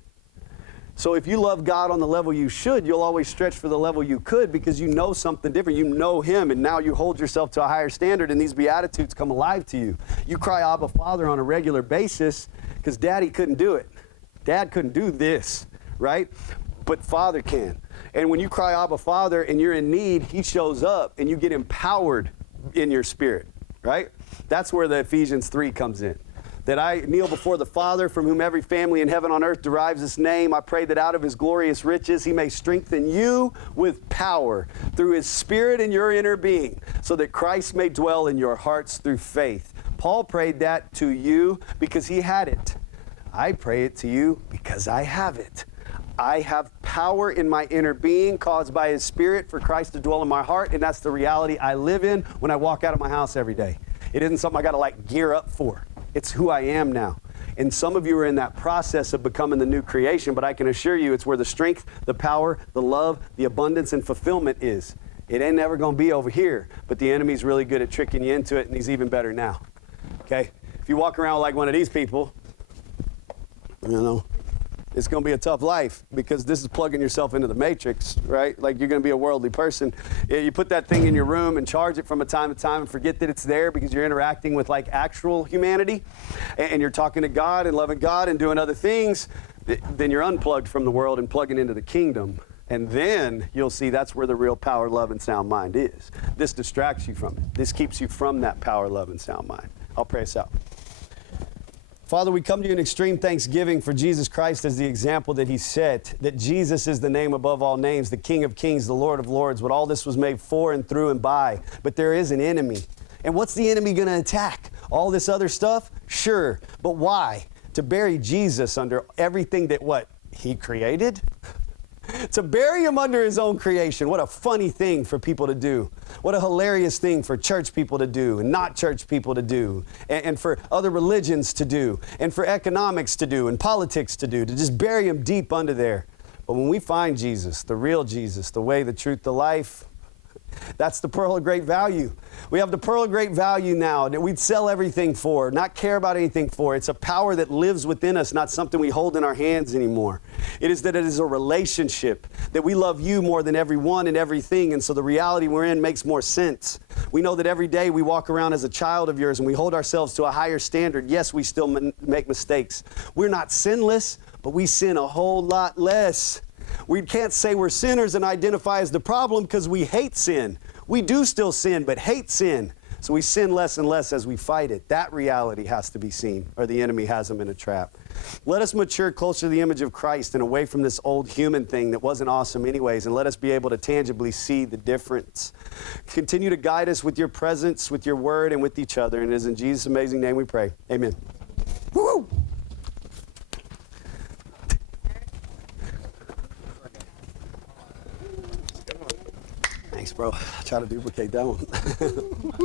So if you love God on the level you should, you'll always stretch for the level you could because you know something different. You know him, and now you hold yourself to a higher standard, and these Beatitudes come alive to you. You cry, Abba, Father, on a regular basis because Daddy couldn't do it. Dad couldn't do this, right? But Father can. And when you cry, Abba, Father, and you're in need, he shows up, and you get empowered in your spirit, right? That's where the Ephesians 3 comes in. That I kneel before the Father, from whom every family in heaven on earth derives its name. I pray that out of his glorious riches he may strengthen you with power through his Spirit in your inner being, so that Christ may dwell in your hearts through faith. Paul prayed that to you because he had it. I pray it to you because I have it. I have power in my inner being caused by his Spirit for Christ to dwell in my heart, and that's the reality I live in when I walk out of my house every day. It isn't something I got to like gear up for. It's who I am now. And some of you are in that process of becoming the new creation, but I can assure you it's where the strength, the power, the love, the abundance, and fulfillment is. It ain't never going to be over here, but the enemy's really good at tricking you into it, and he's even better now. Okay? If you walk around like one of these people, you know, it's going to be a tough life because this is plugging yourself into the matrix, right? Like you're going to be a worldly person. You put that thing in your room and charge it from time to time and forget that it's there because you're interacting with like actual humanity and you're talking to God and loving God and doing other things, then you're unplugged from the world and plugging into the kingdom. And then you'll see that's where the real power, love, and sound mind is. This distracts you from it. This keeps you from that power, love, and sound mind. I'll pray us out. Father, we come to you in extreme thanksgiving for Jesus Christ as the example that he set, that Jesus is the name above all names, the King of kings, the Lord of lords, what all this was made for and through and by. But there is an enemy. And what's the enemy going to attack? All this other stuff? Sure. But why? To bury Jesus under everything that what? He created? To bury him under his own creation. What a funny thing for people to do. What a hilarious thing for church people to do and not church people to do and for other religions to do and for economics to do and politics to do, to just bury him deep under there. But when we find Jesus, the real Jesus, the way, the truth, the life, that's the pearl of great value. We have the pearl of great value now that we'd sell everything for, not care about anything for. It's a power that lives within us, not something we hold in our hands anymore. It is that it is a relationship, that we love you more than everyone and everything, and so the reality we're in makes more sense. We know that every day we walk around as a child of yours and we hold ourselves to a higher standard. Yes, we still make mistakes. We're not sinless, but we sin a whole lot less. We can't say we're sinners and identify as the problem because we hate sin. We do still sin, but hate sin. So we sin less and less as we fight it. That reality has to be seen, or the enemy has them in a trap. Let us mature closer to the image of Christ and away from this old human thing that wasn't awesome anyways, and let us be able to tangibly see the difference. Continue to guide us with your presence, with your word, and with each other. And it is in Jesus' amazing name we pray. Amen. Woo! Thanks, bro. I'll try to duplicate that one.